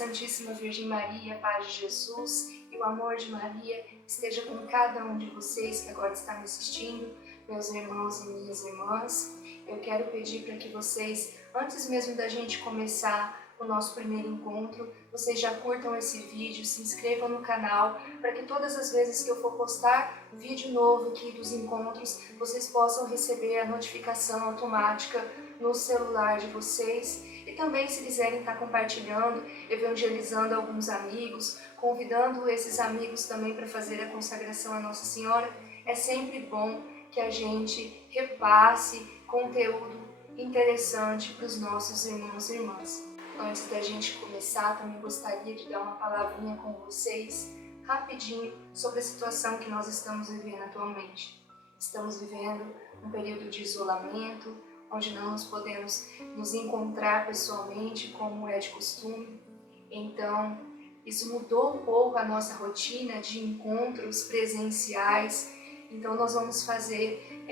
Santíssima Virgem Maria, paz de Jesus e o amor de Maria esteja com cada um de vocês que agora está me assistindo, meus irmãos e minhas irmãs. Eu quero pedir para que vocês, antes mesmo da gente começar o nosso primeiro encontro, vocês já curtam esse vídeo, se inscrevam no canal, para que todas as vezes que eu for postar vídeo novo aqui dos encontros, vocês possam receber a notificação automática no celular de vocês. E também, se quiserem estar compartilhando, evangelizando alguns amigos, convidando esses amigos também para fazer a consagração à Nossa Senhora, é sempre bom que a gente repasse conteúdo interessante para os nossos irmãos e irmãs. Antes da gente começar, também gostaria de dar uma palavrinha com vocês, rapidinho, sobre a situação que nós estamos vivendo atualmente. Estamos vivendo um período de isolamento, onde não nos podemos nos encontrar pessoalmente como é de costume. Então, isso mudou um pouco a nossa rotina de encontros presenciais. Então, nós vamos fazer,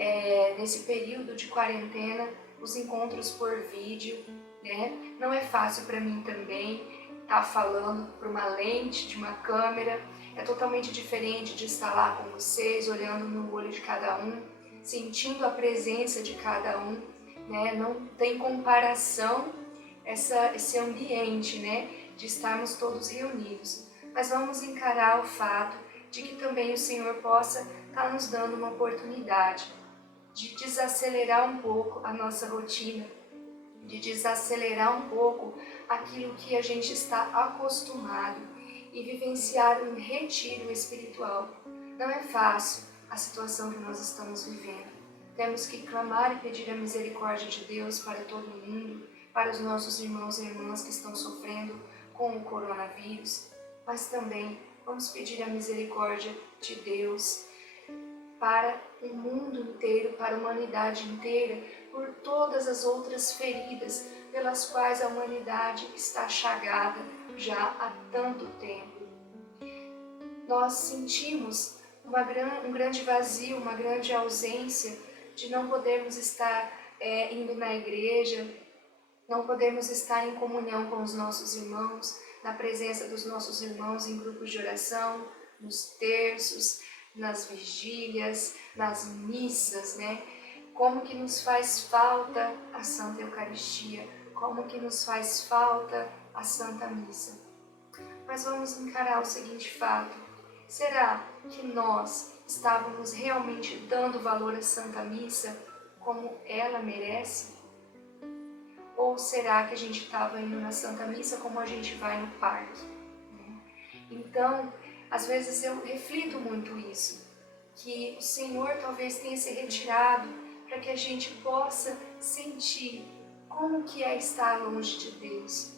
nesse período de quarentena, os encontros por vídeo, né? Não é fácil para mim também estar falando por uma lente de uma câmera. É totalmente diferente de estar lá com vocês, olhando no olho de cada um, sentindo a presença de cada um, né? Não tem comparação esse ambiente, né? De estarmos todos reunidos. Mas vamos encarar o fato de que também o Senhor possa estar nos dando uma oportunidade de desacelerar um pouco a nossa rotina, de desacelerar um pouco aquilo que a gente está acostumado e vivenciar um retiro espiritual. Não é fácil a situação que nós estamos vivendo. Temos que clamar e pedir a misericórdia de Deus para todo mundo, para os nossos irmãos e irmãs que estão sofrendo com o coronavírus, mas também vamos pedir a misericórdia de Deus para o mundo inteiro, para a humanidade inteira, por todas as outras feridas pelas quais a humanidade está chagada já há tanto tempo. Nós sentimos um grande vazio, uma grande ausência de não podermos estar indo na igreja, não podemos estar em comunhão com os nossos irmãos, na presença dos nossos irmãos em grupos de oração, nos terços, nas vigílias, nas missas, né? Como que nos faz falta a Santa Eucaristia, como que nos faz falta a Santa Missa. Mas vamos encarar o seguinte fato: será que nós estávamos realmente dando valor à Santa Missa como ela merece? Ou será que a gente estava indo na Santa Missa como a gente vai no parque? Então, às vezes eu reflito muito isso, que o Senhor talvez tenha se retirado para que a gente possa sentir como que é estar longe de Deus,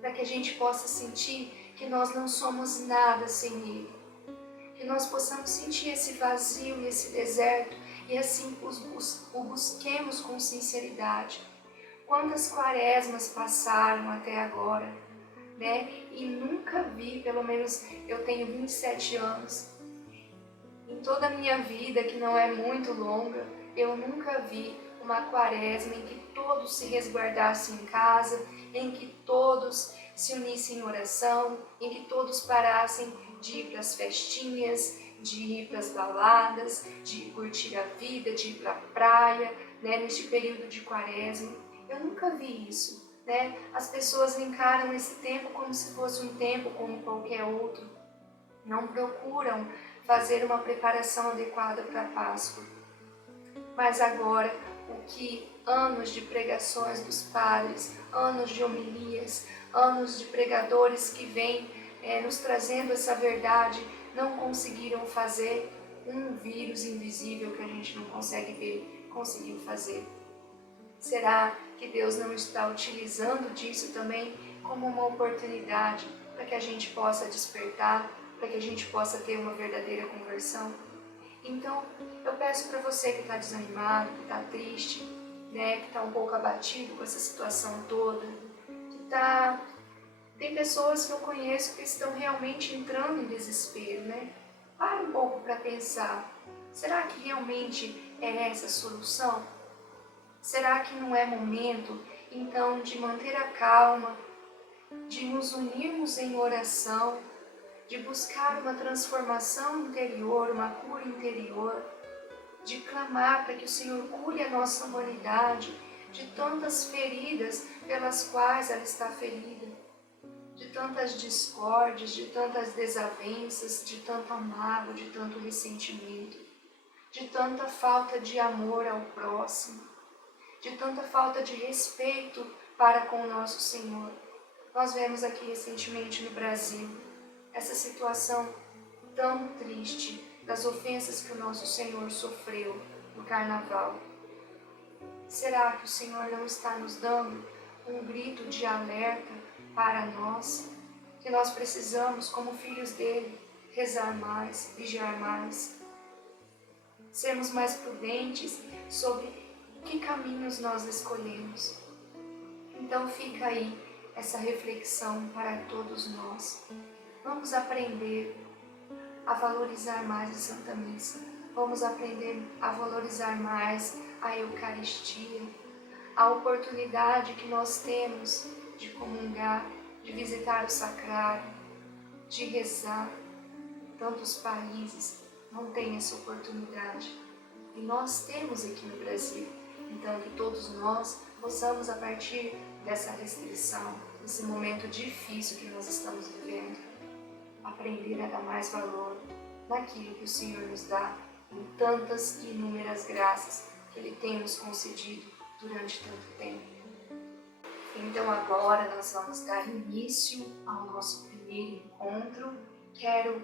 para que a gente possa sentir que nós não somos nada sem Ele, que nós possamos sentir esse vazio e esse deserto e assim o busquemos com sinceridade. Quantas quaresmas passaram até agora, né? E nunca vi, pelo menos eu tenho 27 anos, em toda a minha vida, que não é muito longa, eu nunca vi uma quaresma em que todos se resguardassem em casa, em que todos se unissem em oração, em que todos parassem de ir para as festinhas, de ir para as baladas, de curtir a vida, de ir para a praia, né, neste período de quaresma. Eu nunca vi isso, né? As pessoas encaram esse tempo como se fosse um tempo como qualquer outro. Não procuram fazer uma preparação adequada para a Páscoa. Mas agora, o que anos de pregações dos padres, anos de homilias, anos de pregadores que vêm nos trazendo essa verdade, não conseguiram fazer, um vírus invisível que a gente não consegue ver, conseguiu fazer. Será que Deus não está utilizando disso também como uma oportunidade para que a gente possa despertar, para que a gente possa ter uma verdadeira conversão? Então, eu peço para você que está desanimado, que está triste, né, que está um pouco abatido com essa situação toda, Tem pessoas que eu conheço que estão realmente entrando em desespero, né? Para um pouco para pensar, será que realmente é essa a solução? Será que não é momento, então, de manter a calma, de nos unirmos em oração, de buscar uma transformação interior, uma cura interior, de clamar para que o Senhor cure a nossa humanidade de tantas feridas pelas quais ela está ferida, de tantas discórdias, de tantas desavenças, de tanto mágoa, de tanto ressentimento, de tanta falta de amor ao próximo, de tanta falta de respeito para com o nosso Senhor. Nós vemos aqui recentemente no Brasil essa situação tão triste das ofensas que o nosso Senhor sofreu no Carnaval. Será que o Senhor não está nos dando um grito de alerta para nós, que nós precisamos, como filhos dele, rezar mais, vigiar mais, sermos mais prudentes sobre que caminhos nós escolhemos? Então fica aí essa reflexão para todos nós. Vamos aprender a valorizar mais a Santa Missa. Vamos aprender a valorizar mais a Eucaristia, a oportunidade que nós temos de comungar, de visitar o sacrário, de rezar. Tantos países não têm essa oportunidade e nós temos aqui no Brasil. Então que todos nós possamos, a partir dessa restrição, desse momento difícil que nós estamos vivendo, aprender a dar mais valor naquilo que o Senhor nos dá em tantas e inúmeras graças que Ele tem nos concedido durante tanto tempo. Então agora nós vamos dar início ao nosso primeiro encontro. Quero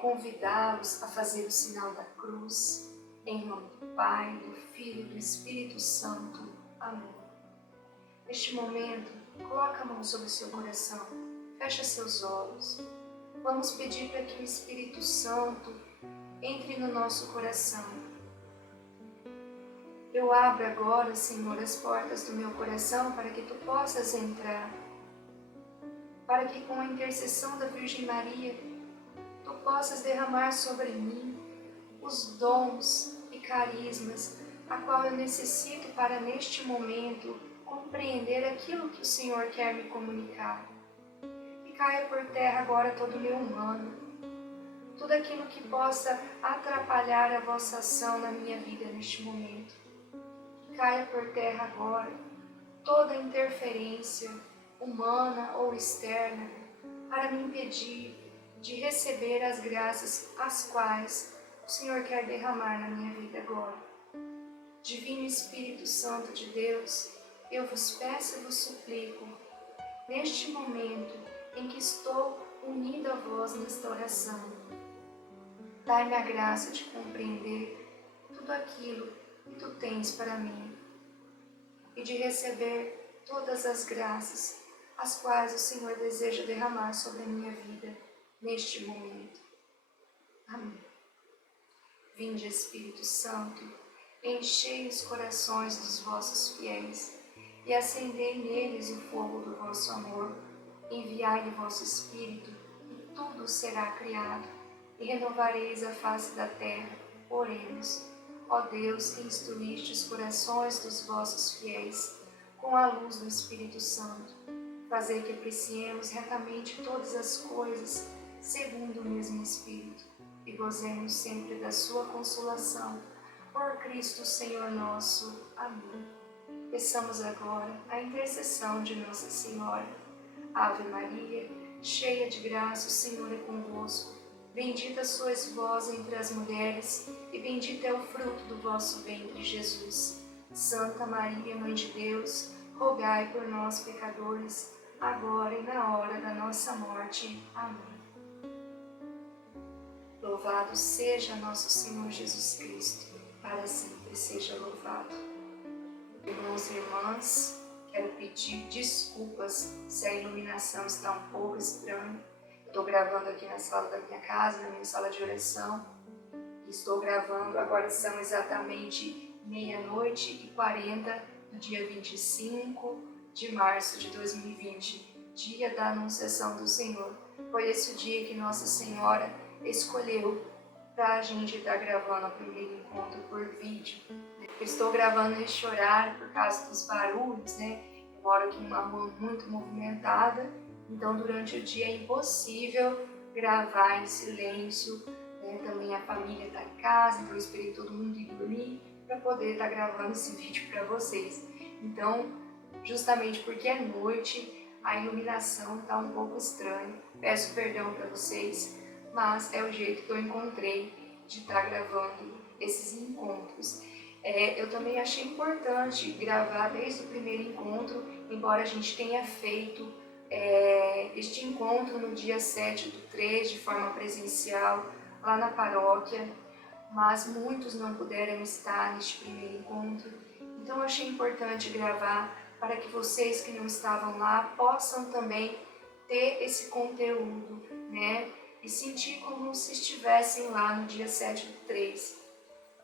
convidá-los a fazer o sinal da cruz, em nome do Pai, do Filho e do Espírito Santo. Amém. Neste momento, coloca a mão sobre o seu coração, fecha seus olhos. Vamos pedir para que o Espírito Santo entre no nosso coração. Eu abro agora, Senhor, as portas do meu coração para que Tu possas entrar, para que com a intercessão da Virgem Maria, Tu possas derramar sobre mim os dons e carismas a qual eu necessito para, neste momento, compreender aquilo que o Senhor quer me comunicar. E caia por terra agora todo o meu humano, tudo aquilo que possa atrapalhar a Vossa ação na minha vida neste momento. Caia por terra agora toda interferência humana ou externa para me impedir de receber as graças as quais o Senhor quer derramar na minha vida agora. Divino Espírito Santo de Deus, eu vos peço e vos suplico, neste momento em que estou unido a vós nesta oração, dai-me a graça de compreender tudo aquilo que Tu tens para mim e de receber todas as graças as quais o Senhor deseja derramar sobre a minha vida neste momento. Amém. Vinde, Espírito Santo, enchei os corações dos vossos fiéis e acendei neles o fogo do vosso amor. Enviai o vosso Espírito e tudo será criado e renovareis a face da terra. Oremos. Ó Deus, que instruíste os corações dos vossos fiéis com a luz do Espírito Santo, fazei que apreciemos retamente todas as coisas segundo o mesmo Espírito e gozemos sempre da sua consolação. Por Cristo Senhor nosso. Amém. Peçamos agora a intercessão de Nossa Senhora. Ave Maria, cheia de graça, o Senhor é convosco. Bendita sois vós entre as mulheres, e bendito é o fruto do vosso ventre, Jesus. Santa Maria, Mãe de Deus, rogai por nós, pecadores, agora e na hora da nossa morte. Amém. Louvado seja nosso Senhor Jesus Cristo, para sempre seja louvado. Irmãos e irmãs, quero pedir desculpas se a iluminação está um pouco estranha. Estou gravando aqui na sala da minha casa, na minha sala de oração. Estou gravando, agora são exatamente 00h40 do dia 25 de março de 2020, dia da Anunciação do Senhor. Foi esse o dia que Nossa Senhora escolheu para a gente estar gravando o primeiro encontro por vídeo. Eu estou gravando este horário por causa dos barulhos, moro aqui numa rua muito movimentada, então durante o dia é impossível gravar em silêncio, né? Também a família está em casa, então eu esperei todo mundo ir dormir para poder estar gravando esse vídeo para vocês. Então, justamente porque é noite, a iluminação está um pouco estranha, peço perdão para vocês, mas é o jeito que eu encontrei de estar gravando esses encontros. Eu também achei importante gravar desde o primeiro encontro, embora a gente tenha feito este encontro no dia 7/3 de forma presencial lá na paróquia, mas muitos não puderam estar neste primeiro encontro, então eu achei importante gravar para que vocês que não estavam lá possam também ter esse conteúdo, né? E sentir como se estivessem lá no dia 7/3.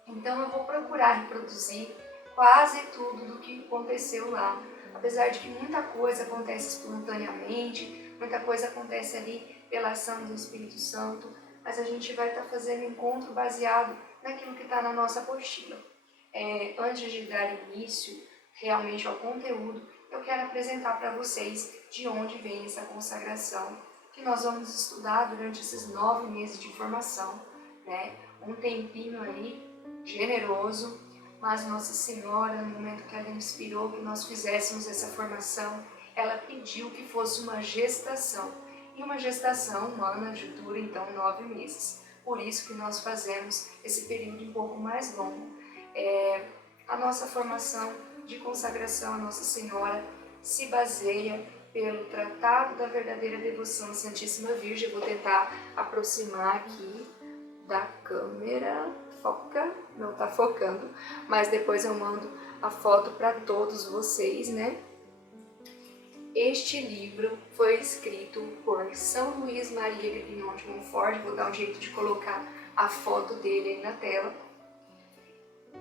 Então eu vou procurar reproduzir quase tudo do que aconteceu lá. Apesar de que muita coisa acontece espontaneamente, muita coisa acontece ali pela ação do Espírito Santo, mas a gente vai estar fazendo encontro baseado naquilo que está na nossa apostila. Antes de dar início realmente ao conteúdo, eu quero apresentar para vocês de onde vem essa consagração que nós vamos estudar durante esses 9 meses de formação, né? Um tempinho aí generoso, mas Nossa Senhora, no momento que ela inspirou que nós fizéssemos essa formação, ela pediu que fosse uma gestação, e uma gestação humana dura então 9 meses. Por isso que nós fazemos esse período um pouco mais longo. A nossa formação de consagração a Nossa Senhora se baseia pelo Tratado da Verdadeira Devoção à Santíssima Virgem. Eu vou tentar aproximar aqui da câmera, foca, não está focando, mas depois eu mando a foto para todos vocês, né? Este livro foi escrito por São Luís Maria Grignon de Montfort, vou dar um jeito de colocar a foto dele aí na tela,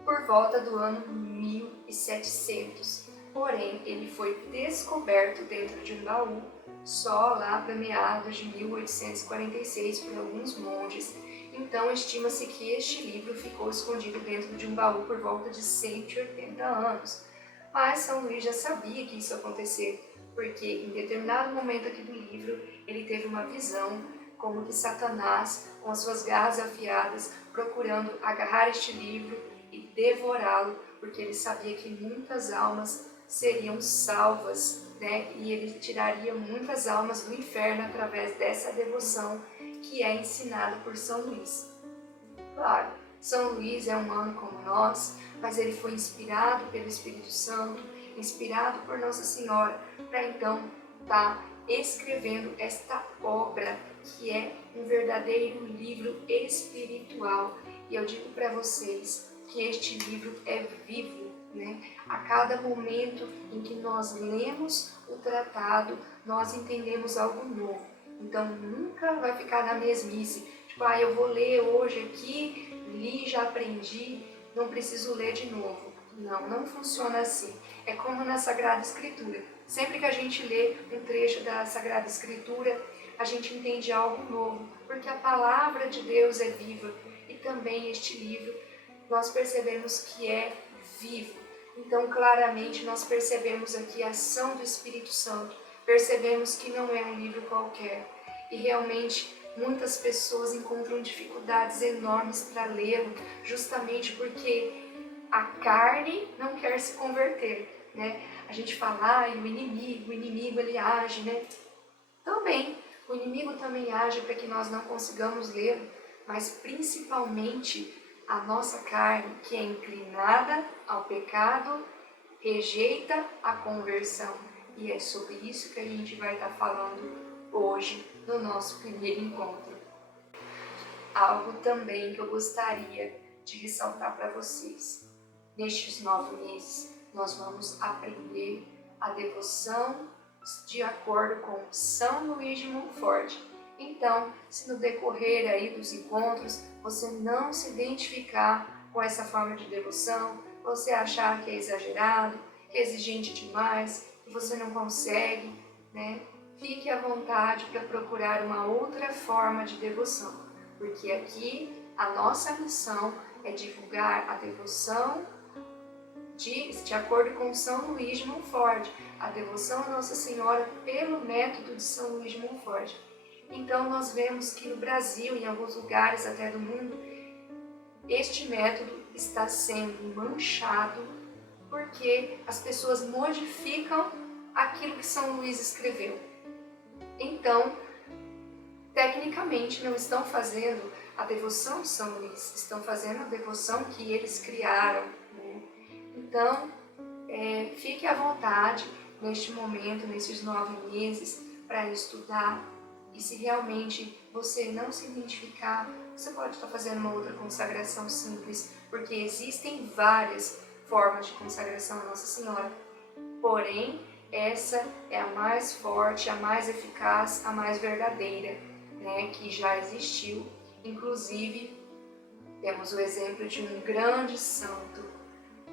por volta do ano 1700. Porém, ele foi descoberto dentro de um baú só lá para meados de 1846 por alguns monges. Então, estima-se que este livro ficou escondido dentro de um baú por volta de 180 anos. Mas São Luís já sabia que isso ia acontecer, porque em determinado momento aqui do livro, ele teve uma visão como que Satanás, com as suas garras afiadas, procurando agarrar este livro e devorá-lo, porque ele sabia que muitas almas seriam salvas, né? E ele tiraria muitas almas do inferno através dessa devoção que é ensinada por São Luís. Claro, São Luís é humano como nós, mas ele foi inspirado pelo Espírito Santo, inspirado por Nossa Senhora, para então estar escrevendo esta obra que é um verdadeiro livro espiritual. E eu digo para vocês que este livro é vivo, né? A cada momento em que nós lemos o tratado, nós entendemos algo novo. Então nunca vai ficar na mesmice. Tipo, eu vou ler hoje aqui, li, já aprendi, não preciso ler de novo. Não, não funciona assim. É como na Sagrada Escritura. Sempre que a gente lê um trecho da Sagrada Escritura, a gente entende algo novo, porque a palavra de Deus é viva. E também este livro, nós percebemos que é vivo. Então, claramente, nós percebemos aqui a ação do Espírito Santo. Percebemos que não é um livro qualquer. E realmente, muitas pessoas encontram dificuldades enormes para lê-lo, justamente porque a carne não quer se converter, né? A gente fala, o inimigo ele age, né? Também, o inimigo também age para que nós não consigamos ler, mas principalmente a nossa carne, que é inclinada ao pecado, rejeita a conversão. E é sobre isso que a gente vai estar falando hoje no nosso primeiro encontro. Algo também que eu gostaria de ressaltar para vocês. Nestes 9 meses, nós vamos aprender a devoção de acordo com São Luís de Montfort. Então, se no decorrer aí dos encontros você não se identificar com essa forma de devoção, você achar que é exagerado, que é exigente demais, que você não consegue, né? Fique à vontade para procurar uma outra forma de devoção, porque aqui a nossa missão é divulgar a devoção diz, de acordo com São Luís de Montfort, a devoção a Nossa Senhora pelo método de São Luís de Montfort. Então nós vemos que no Brasil, em alguns lugares até do mundo, este método está sendo manchado porque as pessoas modificam aquilo que São Luís escreveu. Então, tecnicamente não estão fazendo a devoção de São Luís, estão fazendo a devoção que eles criaram, né? Então, fique à vontade neste momento, nesses 9 meses, para estudar. E se realmente você não se identificar, você pode estar fazendo uma outra consagração simples, porque existem várias formas de consagração a Nossa Senhora. Porém, essa é a mais forte, a mais eficaz, a mais verdadeira, né, que já existiu. Inclusive, temos o exemplo de um grande santo,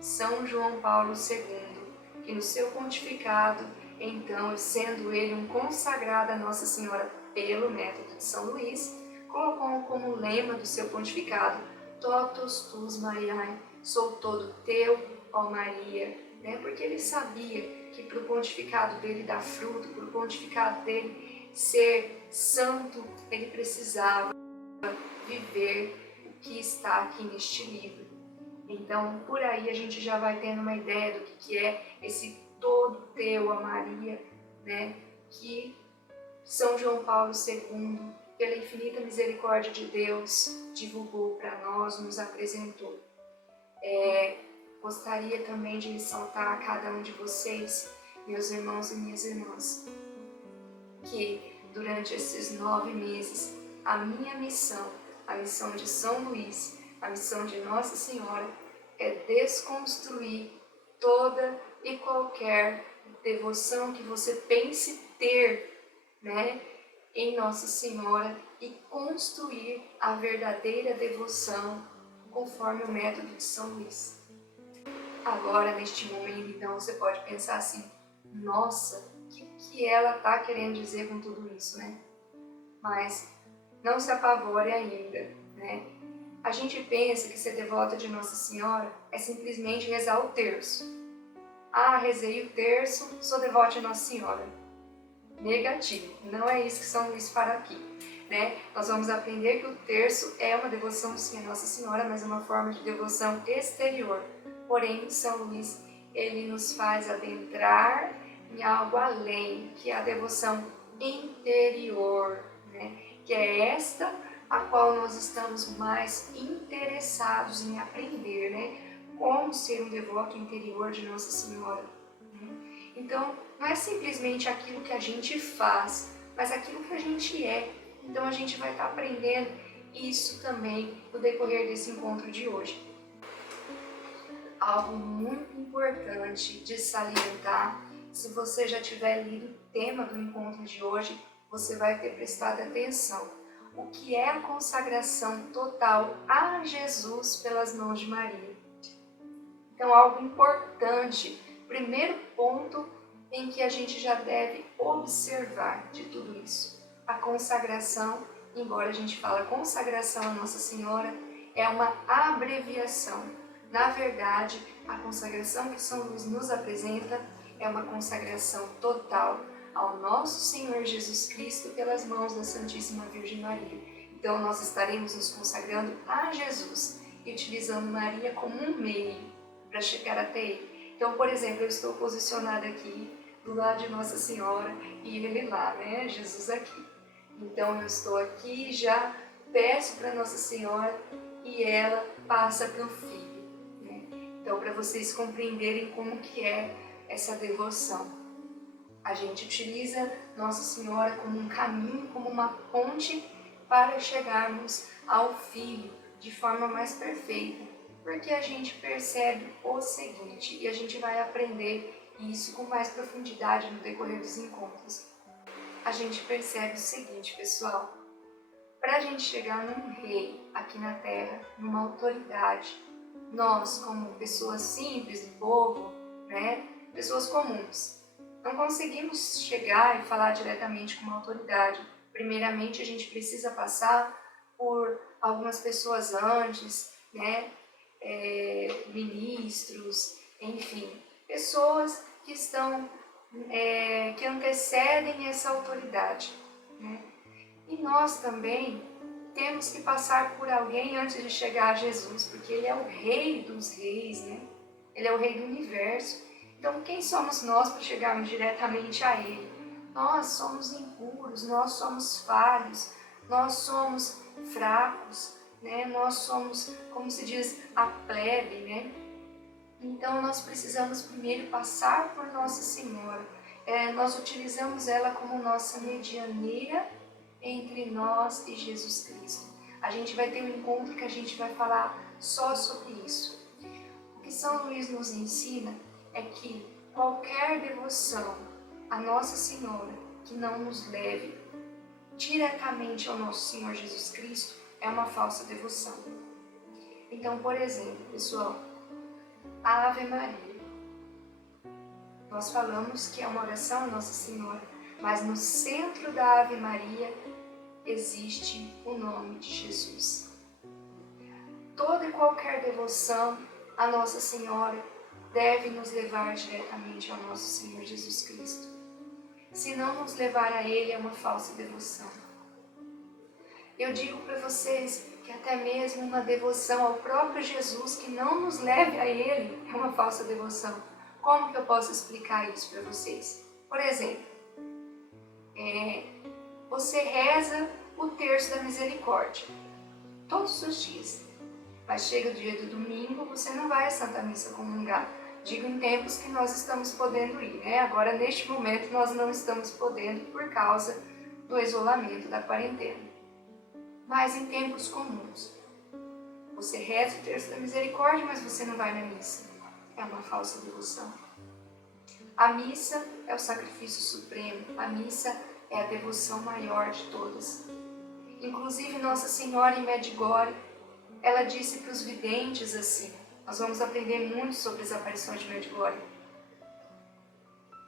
São João Paulo II, que no seu pontificado, então, sendo ele um consagrado a Nossa Senhora pelo método de São Luís, colocou como lema do seu pontificado: Totus tus Mariae, sou todo teu, ó Maria, né? Porque ele sabia que para o pontificado dele dar fruto, para o pontificado dele ser santo, ele precisava viver o que está aqui neste livro. Então, por aí a gente já vai tendo uma ideia do que é esse todo teu, a Maria, né? Que São João Paulo II, pela infinita misericórdia de Deus, divulgou para nós, nos apresentou. Gostaria também de ressaltar a cada um de vocês, meus irmãos e minhas irmãs, que durante esses 9 meses, a minha missão, a missão de São Luís, a missão de Nossa Senhora, é desconstruir toda e qualquer devoção que você pense ter, né, em Nossa Senhora, e construir a verdadeira devoção conforme o método de São Luís. Agora, neste momento, então, você pode pensar assim: nossa, o que ela está querendo dizer com tudo isso, né? Mas não se apavore ainda, né? A gente pensa que ser devota de Nossa Senhora é simplesmente rezar o terço. Ah, rezei o terço, sou devota de Nossa Senhora. Negativo, não é isso que São Luís fala aqui, né? Nós vamos aprender que o terço é uma devoção sim a Nossa Senhora, mas é uma forma de devoção exterior. Porém, São Luís, ele nos faz adentrar em algo além, que é a devoção interior, né? Que é esta a qual nós estamos mais interessados em aprender, né? Como ser um devoto interior de Nossa Senhora. Né? Então, não é simplesmente aquilo que a gente faz, mas aquilo que a gente é. Então, a gente vai estar aprendendo isso também no decorrer desse encontro de hoje. Algo muito importante de salientar, se você já tiver lido o tema do encontro de hoje, você vai ter prestado atenção. O que é a consagração total a Jesus pelas mãos de Maria? Então, algo importante, primeiro ponto em que a gente já deve observar de tudo isso. A consagração, embora a gente fale consagração a Nossa Senhora, é uma abreviação. Na verdade, a consagração que São Luís nos apresenta é uma consagração total ao nosso Senhor Jesus Cristo pelas mãos da Santíssima Virgem Maria. Então, nós estaremos nos consagrando a Jesus e utilizando Maria como um meio para chegar até Ele. Então, por exemplo, eu estou posicionada aqui do lado de Nossa Senhora e Ele lá, né? Jesus aqui. Então, eu estou aqui e já peço para Nossa Senhora e ela passa para o Filho. Né? Então, para vocês compreenderem como que é essa devoção. A gente utiliza Nossa Senhora como um caminho, como uma ponte para chegarmos ao Filho de forma mais perfeita, porque a gente percebe o seguinte, e a gente vai aprender isso com mais profundidade no decorrer dos encontros. A gente percebe o seguinte, pessoal, para a gente chegar num rei aqui na Terra, numa autoridade, nós, como pessoas simples do povo, né, pessoas comuns, não conseguimos chegar e falar diretamente com uma autoridade. Primeiramente, a gente precisa passar por algumas pessoas antes, né? Ministros, enfim, pessoas que estão, que antecedem essa autoridade, né? E nós também temos que passar por alguém antes de chegar a Jesus, porque Ele é o Rei dos Reis, né? Ele é o Rei do Universo. Então, quem somos nós para chegarmos diretamente a Ele? Nós somos impuros, nós somos falhos, nós somos fracos, né? Nós somos, como se diz, a plebe, né? Então, nós precisamos primeiro passar por Nossa Senhora. Nós utilizamos ela como nossa medianeira entre nós e Jesus Cristo. A gente vai ter um encontro que a gente vai falar só sobre isso. O que São Luís nos ensina é que qualquer devoção a Nossa Senhora que não nos leve diretamente ao nosso Senhor Jesus Cristo é uma falsa devoção. Então, por exemplo, pessoal, a Ave Maria. Nós falamos que é uma oração a Nossa Senhora, mas no centro da Ave Maria existe o nome de Jesus. Toda e qualquer devoção a Nossa Senhora deve nos levar diretamente ao nosso Senhor Jesus Cristo. Se não nos levar a Ele, é uma falsa devoção. Eu digo para vocês que até mesmo uma devoção ao próprio Jesus que não nos leve a Ele é uma falsa devoção. Como que eu posso explicar isso para vocês? Por exemplo, você reza o terço da misericórdia todos os dias, mas chega o dia do domingo, você não vai à Santa Missa comungar. Digo em tempos que nós estamos podendo ir, né? Agora, neste momento, nós não estamos podendo por causa do isolamento, da quarentena. Mas em tempos comuns, você reza o terço da misericórdia, mas você não vai na missa. É uma falsa devoção. A missa é o sacrifício supremo, a missa é a devoção maior de todas. Inclusive, Nossa Senhora em Medjugorje, ela disse para os videntes assim, nós vamos aprender muito sobre as aparições de Medjugorje.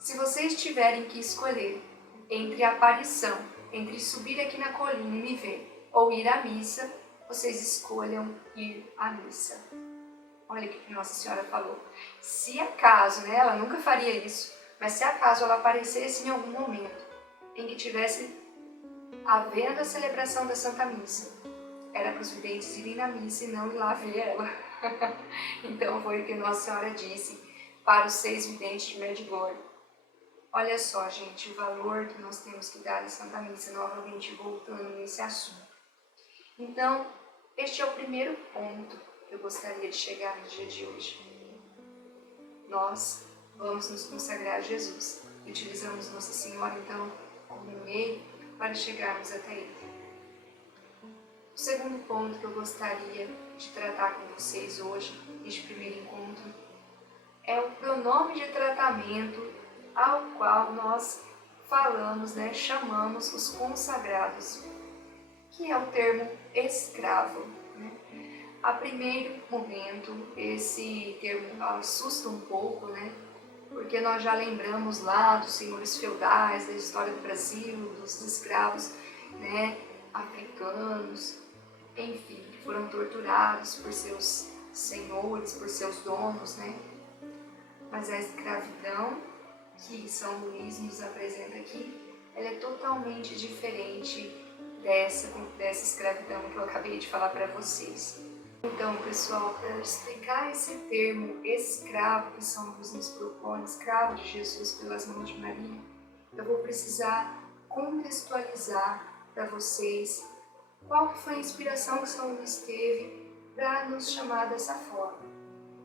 Se vocês tiverem que escolher entre a aparição, entre subir aqui na colina e me ver, ou ir à missa, vocês escolham ir à missa. Olha o que Nossa Senhora falou. Se acaso, né, ela nunca faria isso, mas se acaso ela aparecesse em algum momento em que tivesse havendo a celebração da Santa Missa, era para os videntes irem na missa e não ir lá ver ela. Então foi o que Nossa Senhora disse para os 6 videntes de Medjugorje. Olha só, gente, o valor que nós temos que dar à Santa Missa, novamente voltando nesse assunto. Então, este é o primeiro ponto que eu gostaria de chegar no dia de hoje. Nós vamos nos consagrar a Jesus. Utilizamos Nossa Senhora, então, como meio para chegarmos até Ele. O segundo ponto que eu gostaria de tratar com vocês hoje, neste primeiro encontro, é o pronome de tratamento ao qual nós falamos, né, chamamos os consagrados, que é o termo escravo. Né? A primeiro momento, esse termo assusta um pouco, né? Porque nós já lembramos lá dos senhores feudais, da história do Brasil, dos escravos, né, africanos, enfim, que foram torturados por seus senhores, por seus donos, né? Mas a escravidão que São Luís nos apresenta aqui, ela é totalmente diferente dessa escravidão que eu acabei de falar para vocês. Então, pessoal, para explicar esse termo escravo que São Luís nos propõe, escravo de Jesus pelas mãos de Maria, eu vou precisar contextualizar para vocês qual foi a inspiração que São Luís teve para nos chamar dessa forma.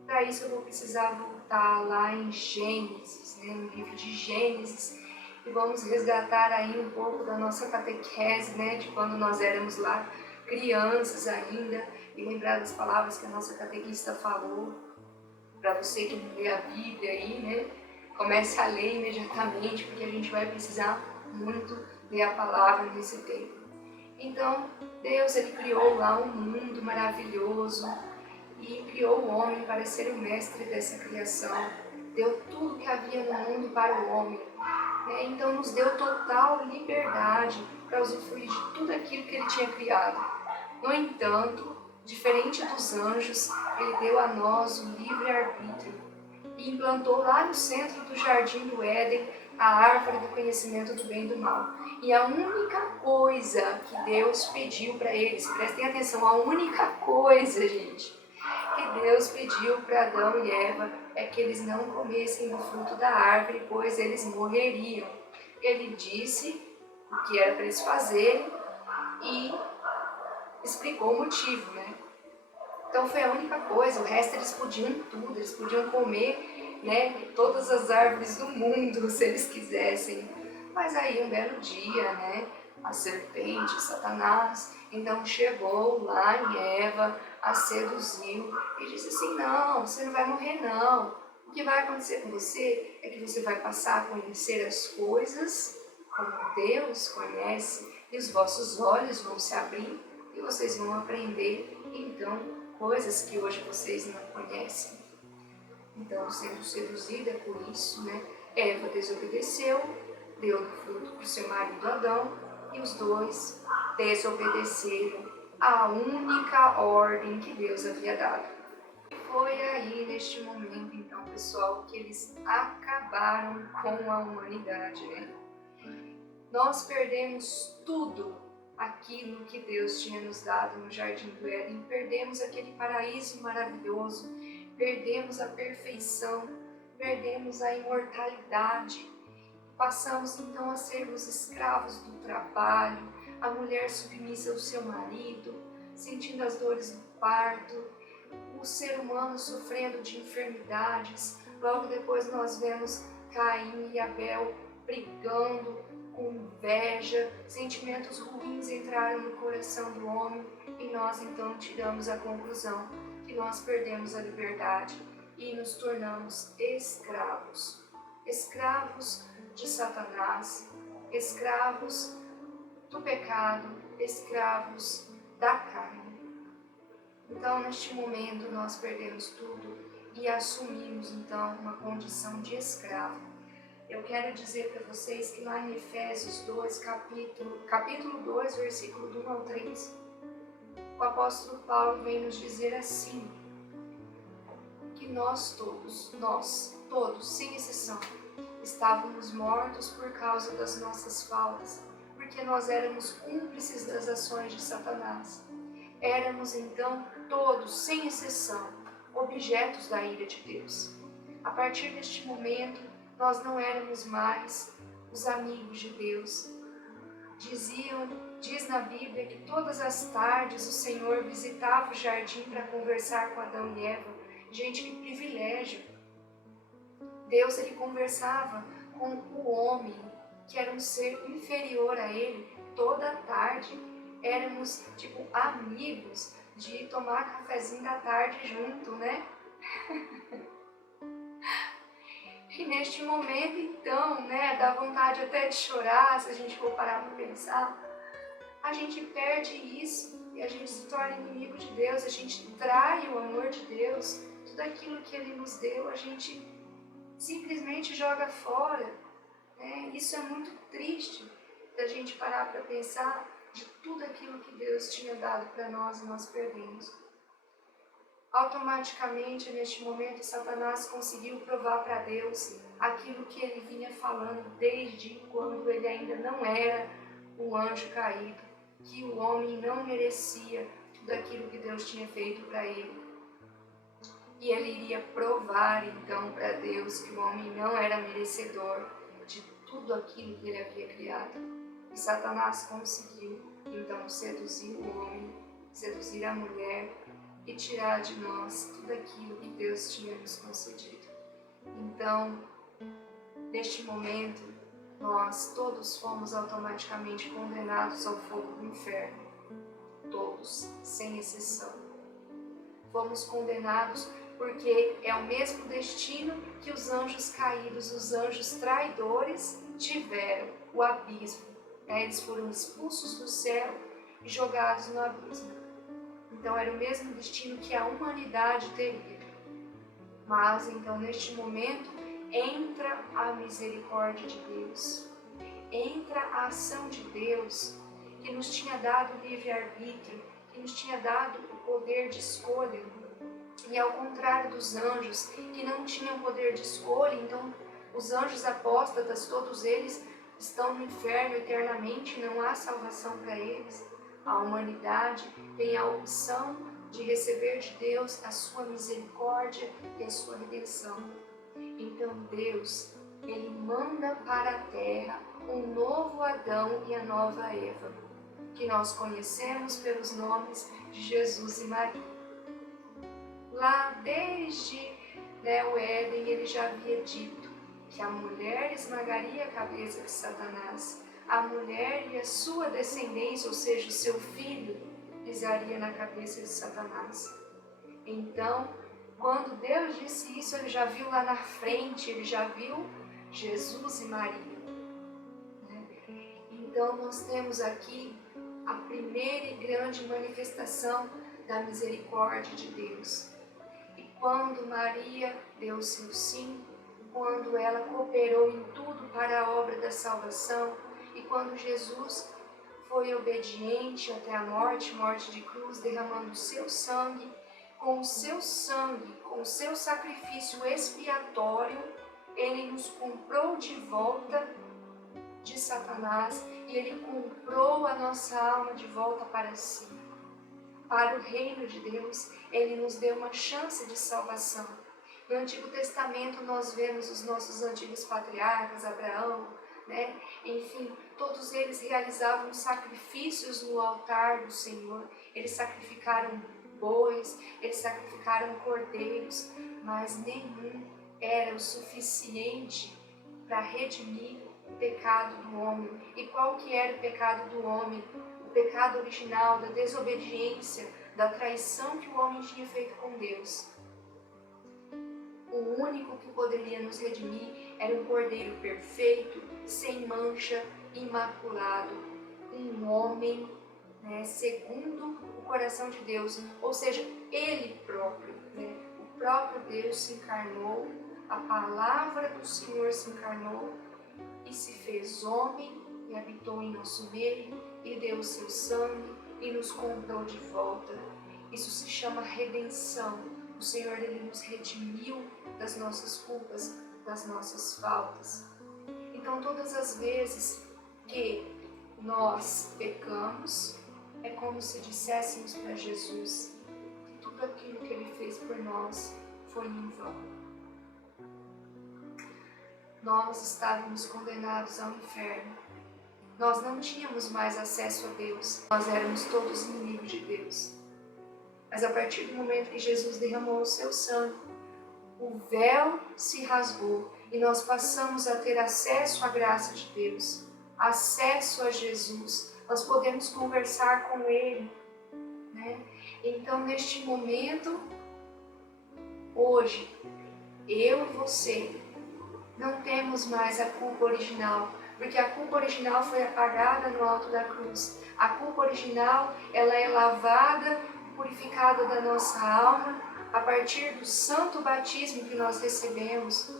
Para isso eu vou precisar voltar lá em Gênesis, né, no livro de Gênesis, e vamos resgatar aí um pouco da nossa catequese, né, de quando nós éramos lá crianças ainda, e lembrar das palavras que a nossa catequista falou. Para você que não lê a Bíblia aí, né, comece a ler imediatamente, porque a gente vai precisar muito ler a palavra nesse tempo. Então, Deus, Ele criou lá um mundo maravilhoso e criou o homem para ser o mestre dessa criação. Deu tudo que havia no mundo para o homem. Né? Então, nos deu total liberdade para usufruir de tudo aquilo que Ele tinha criado. No entanto, diferente dos anjos, Ele deu a nós o livre-arbítrio. e implantou lá no centro do jardim do Éden a árvore do conhecimento do bem e do mal. E a única coisa que Deus pediu para eles, prestem atenção, a única coisa, gente, que Deus pediu para Adão e Eva é que eles não comessem do fruto da árvore, pois eles morreriam. Ele disse o que era para eles fazerem e explicou o motivo, né? Então foi a única coisa, o resto eles podiam tudo, eles podiam comer, né, todas as árvores do mundo, se eles quisessem. Mas aí um belo dia, né, a serpente, Satanás, então chegou lá em Eva, a seduziu e disse assim, não, você não vai morrer não. O que vai acontecer com você é que você vai passar a conhecer as coisas como Deus conhece e os vossos olhos vão se abrir e vocês vão aprender, então, coisas que hoje vocês não conhecem. Então, sendo seduzida por isso, né, Eva desobedeceu, deu do fruto para o seu marido Adão, e os dois desobedeceram à única ordem que Deus havia dado. Foi aí, neste momento, então, pessoal, que eles acabaram com a humanidade, né? Nós perdemos tudo aquilo que Deus tinha nos dado no Jardim do Éden. Perdemos aquele paraíso maravilhoso, perdemos a perfeição, perdemos a imortalidade. Passamos então a sermos escravos do trabalho, a mulher submissa ao seu marido, sentindo as dores do parto, o ser humano sofrendo de enfermidades. Logo depois nós vemos Caim e Abel brigando, com inveja, sentimentos ruins entraram no coração do homem e nós então tiramos a conclusão que nós perdemos a liberdade e nos tornamos escravos. Escravos de Satanás, escravos do pecado, escravos da carne. Então, neste momento, nós perdemos tudo e assumimos então uma condição de escravo. Eu quero dizer para vocês que lá em Efésios 2, capítulo 2, versículo do 1 ao 3, o apóstolo Paulo vem nos dizer assim, que nós todos, sem exceção, estávamos mortos por causa das nossas faltas, porque nós éramos cúmplices das ações de Satanás. Éramos então todos, sem exceção, objetos da ira de Deus. A partir deste momento, nós não éramos mais os amigos de Deus. Diz na Bíblia que todas as tardes o Senhor visitava o jardim para conversar com Adão e Eva. Gente, que privilégio! Deus, ele conversava com o homem, que era um ser inferior a ele, toda a tarde. Éramos, tipo, amigos de tomar cafezinho da tarde junto, né? E neste momento, então, né, dá vontade até de chorar, se a gente for parar para pensar. A gente perde isso e a gente se torna inimigo de Deus, a gente trai o amor de Deus. Tudo aquilo que Ele nos deu, a gente simplesmente joga fora. Né? Isso é muito triste, da gente parar para pensar de tudo aquilo que Deus tinha dado para nós e nós perdemos. Automaticamente, neste momento, Satanás conseguiu provar para Deus aquilo que ele vinha falando desde quando ele ainda não era um anjo caído, que o homem não merecia tudo aquilo que Deus tinha feito para ele. E ele iria provar então para Deus que o homem não era merecedor de tudo aquilo que ele havia criado. E Satanás conseguiu então seduzir o homem, seduzir a mulher, e tirar de nós tudo aquilo que Deus tinha nos concedido. Então, neste momento, nós todos fomos automaticamente condenados ao fogo do inferno. Todos, sem exceção. Fomos condenados porque é o mesmo destino que os anjos caídos, os anjos traidores tiveram, o abismo. Eles foram expulsos do céu e jogados no abismo. Então era o mesmo destino que a humanidade teria. Mas então neste momento entra a misericórdia de Deus, entra a ação de Deus que nos tinha dado livre-arbítrio, que nos tinha dado o poder de escolha. E ao contrário dos anjos, que não tinham poder de escolha, então os anjos apóstatas, todos eles estão no inferno eternamente, não há salvação para eles. A humanidade tem a opção de receber de Deus a sua misericórdia e a sua redenção. Então Deus, Ele manda para a terra um novo Adão e a nova Eva, que nós conhecemos pelos nomes de Jesus e Maria. Lá desde o Éden, Ele já havia dito que a mulher esmagaria a cabeça de Satanás, a mulher e a sua descendência, ou seja, o seu filho, pisaria na cabeça de Satanás. Então, quando Deus disse isso, Ele já viu lá na frente, Ele já viu Jesus e Maria. Então, nós temos aqui a primeira e grande manifestação da misericórdia de Deus. E quando Maria deu o seu sim, quando ela cooperou em tudo para a obra da salvação, e quando Jesus foi obediente até a morte de cruz, derramando o seu sangue, com o seu sacrifício expiatório, Ele nos comprou de volta de Satanás e Ele comprou a nossa alma de volta para si. Para o reino de Deus, Ele nos deu uma chance de salvação. No Antigo Testamento nós vemos os nossos antigos patriarcas, Abraão, enfim, todos eles realizavam sacrifícios no altar do Senhor. Eles sacrificaram bois, eles sacrificaram cordeiros, mas nenhum era o suficiente para redimir o pecado do homem. E qual que era o pecado do homem? O pecado original da desobediência, da traição que o homem tinha feito com Deus. O único que poderia nos redimir era um cordeiro perfeito, sem mancha, imaculado, um homem segundo o coração de Deus, ou seja, Ele próprio, o próprio Deus se encarnou, a palavra do Senhor se encarnou e se fez homem e habitou em nosso meio e deu o seu sangue e nos comprou de volta. Isso se chama redenção. O Senhor, Ele nos redimiu das nossas culpas, das nossas faltas. Então, todas as vezes que nós pecamos, é como se disséssemos para Jesus que tudo aquilo que Ele fez por nós foi em vão. Nós estávamos condenados ao inferno. Nós não tínhamos mais acesso a Deus. Nós éramos todos inimigos de Deus. Mas a partir do momento que Jesus derramou o seu sangue, o véu se rasgou e nós passamos a ter acesso à graça de Deus, acesso a Jesus. Nós podemos conversar com Ele. Então, neste momento, hoje, eu e você não temos mais a culpa original, porque a culpa original foi apagada no alto da cruz. A culpa original, ela é lavada, purificada da nossa alma, a partir do santo batismo que nós recebemos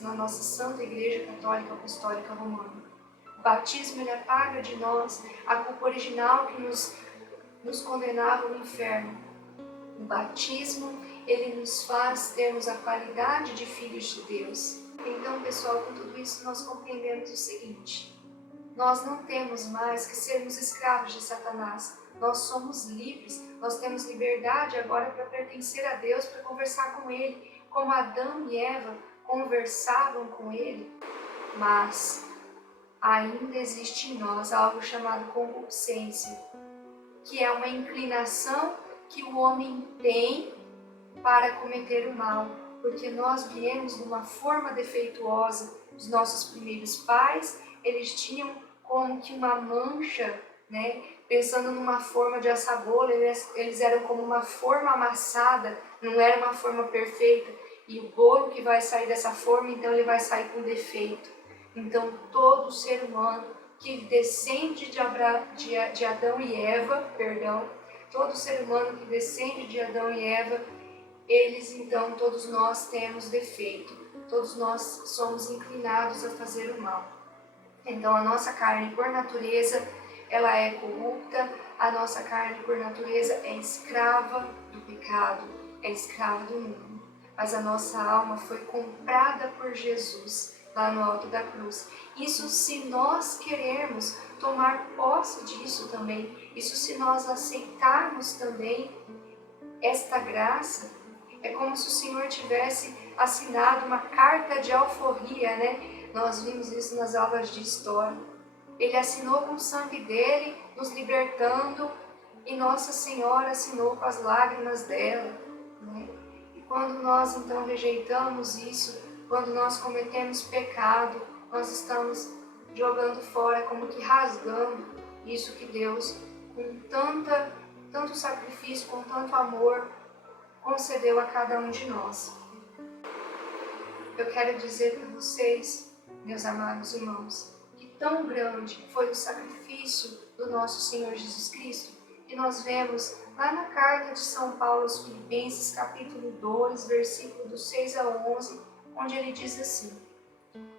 na nossa Santa Igreja Católica Apostólica Romana. O batismo, ele apaga de nós a culpa original que nos condenava ao inferno. O batismo, ele nos faz termos a qualidade de filhos de Deus. Então, pessoal, com tudo isso nós compreendemos o seguinte: nós não temos mais que sermos escravos de Satanás. Nós somos livres, nós temos liberdade agora para pertencer a Deus, para conversar com Ele, como Adão e Eva conversavam com Ele. Mas ainda existe em nós algo chamado concupiscência, que é uma inclinação que o homem tem para cometer o mal, porque nós viemos de uma forma defeituosa. Os nossos primeiros pais, eles tinham como que uma mancha, pensando numa forma de assar bolo, eles eram como uma forma amassada, não era uma forma perfeita, e o bolo que vai sair dessa forma, então ele vai sair com defeito. Então todo ser humano que descende de Adão e Eva, todo ser humano que descende de Adão e Eva, todos nós temos defeito, todos nós somos inclinados a fazer o mal. Então a nossa carne por natureza, ela é corrupta, a nossa carne por natureza é escrava do pecado, é escrava do mundo, mas a nossa alma foi comprada por Jesus lá no alto da cruz. Isso se nós queremos tomar posse disso também, isso se nós aceitarmos também esta graça, é como se o Senhor tivesse assinado uma carta de alforria, né? Nós vimos isso nas aulas de história. Ele assinou com o sangue dele, nos libertando, e Nossa Senhora assinou com as lágrimas dela, né? E quando nós então rejeitamos isso, quando nós cometemos pecado, nós estamos jogando fora, como que rasgando isso que Deus, com tanto sacrifício, com tanto amor, concedeu a cada um de nós. Eu quero dizer para vocês, meus amados irmãos, que tão grande foi o sacrifício do nosso Senhor Jesus Cristo, que nós vemos lá na carta de São Paulo aos Filipenses, capítulo 2, versículo do 6 a 11, onde ele diz assim: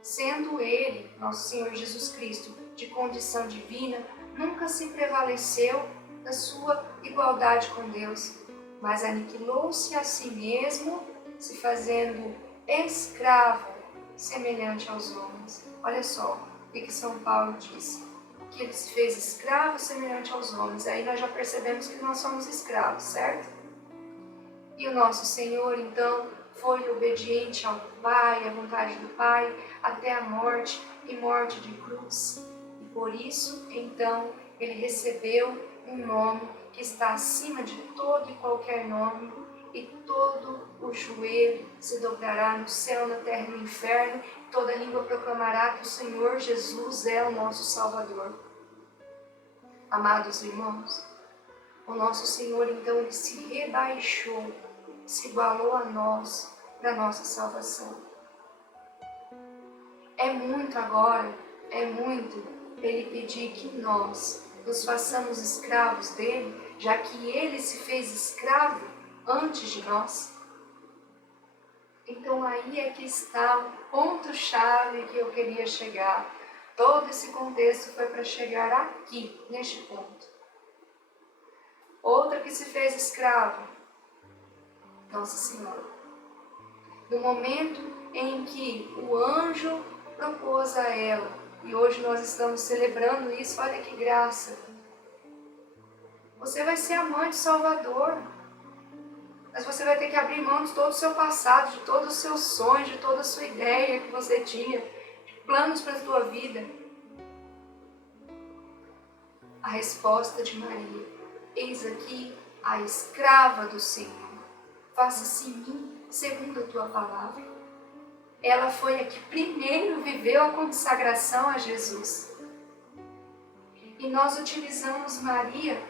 sendo ele, nosso Senhor Jesus Cristo, de condição divina, nunca se prevaleceu da sua igualdade com Deus, mas aniquilou-se a si mesmo, se fazendo escravo, semelhante aos homens. Olha só o que São Paulo diz, que ele se fez escravo semelhante aos homens. Aí nós já percebemos que nós somos escravos, certo? E o nosso Senhor, então, foi obediente ao Pai, à vontade do Pai, até a morte, e morte de cruz. E por isso, então, ele recebeu um nome que está acima de todo e qualquer nome, e todo o joelho se dobrará no céu, na terra e no inferno, toda língua proclamará que o Senhor Jesus é o nosso Salvador. Amados irmãos, o nosso Senhor, então, ele se rebaixou, se igualou a nós, para nossa salvação. É muito agora, é muito ele pedir que nós nos façamos escravos dele, já que ele se fez escravo antes de nós. Então aí é que está o ponto-chave que eu queria chegar. Todo esse contexto foi para chegar aqui, neste ponto. Outra que se fez escravo, Nossa Senhora. No momento em que o anjo propôs a ela, e hoje nós estamos celebrando isso, olha que graça. Você vai ser a mãe do Salvador, mas você vai ter que abrir mão de todo o seu passado, de todos os seus sonhos, de toda a sua ideia que você tinha, de planos para a sua vida. A resposta de Maria: eis aqui a escrava do Senhor, faça-se em mim segundo a tua palavra. Ela foi a que primeiro viveu a consagração a Jesus. E nós utilizamos Maria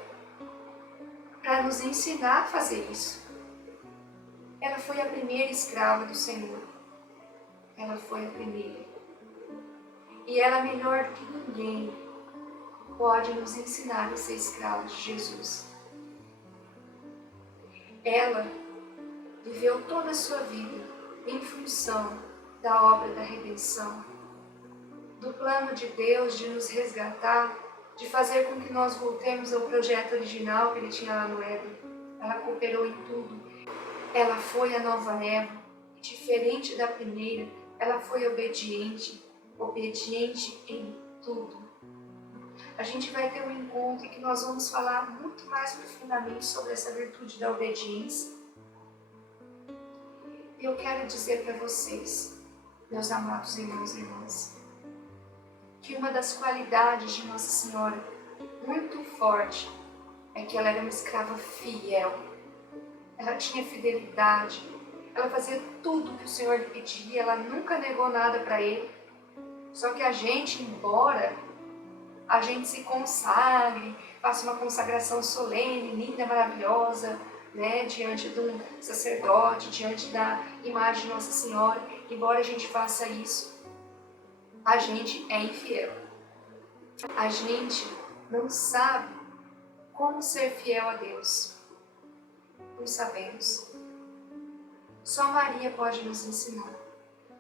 para nos ensinar a fazer isso. Ela foi a primeira escrava do Senhor. Ela foi a primeira. E ela, melhor do que ninguém, pode nos ensinar a ser escrava de Jesus. Ela viveu toda a sua vida em função da obra da redenção, do plano de Deus de nos resgatar, de fazer com que nós voltemos ao projeto original que ele tinha lá no Éden. Ela cooperou em tudo. Ela foi a nova Eva, e diferente da primeira, ela foi obediente em tudo. A gente vai ter um encontro em que nós vamos falar muito mais profundamente sobre essa virtude da obediência. E eu quero dizer para vocês, meus amados irmãos e irmãs, que uma das qualidades de Nossa Senhora, muito forte, é que ela era uma escrava fiel. Ela tinha fidelidade, ela fazia tudo o que o Senhor lhe pedia, ela nunca negou nada para ele. Só que a gente, embora a gente se consagre, faça uma consagração solene, linda, maravilhosa, né, diante de um sacerdote, diante da imagem de Nossa Senhora, embora a gente faça isso, a gente é infiel. A gente não sabe como ser fiel a Deus. Não sabemos. Só Maria pode nos ensinar.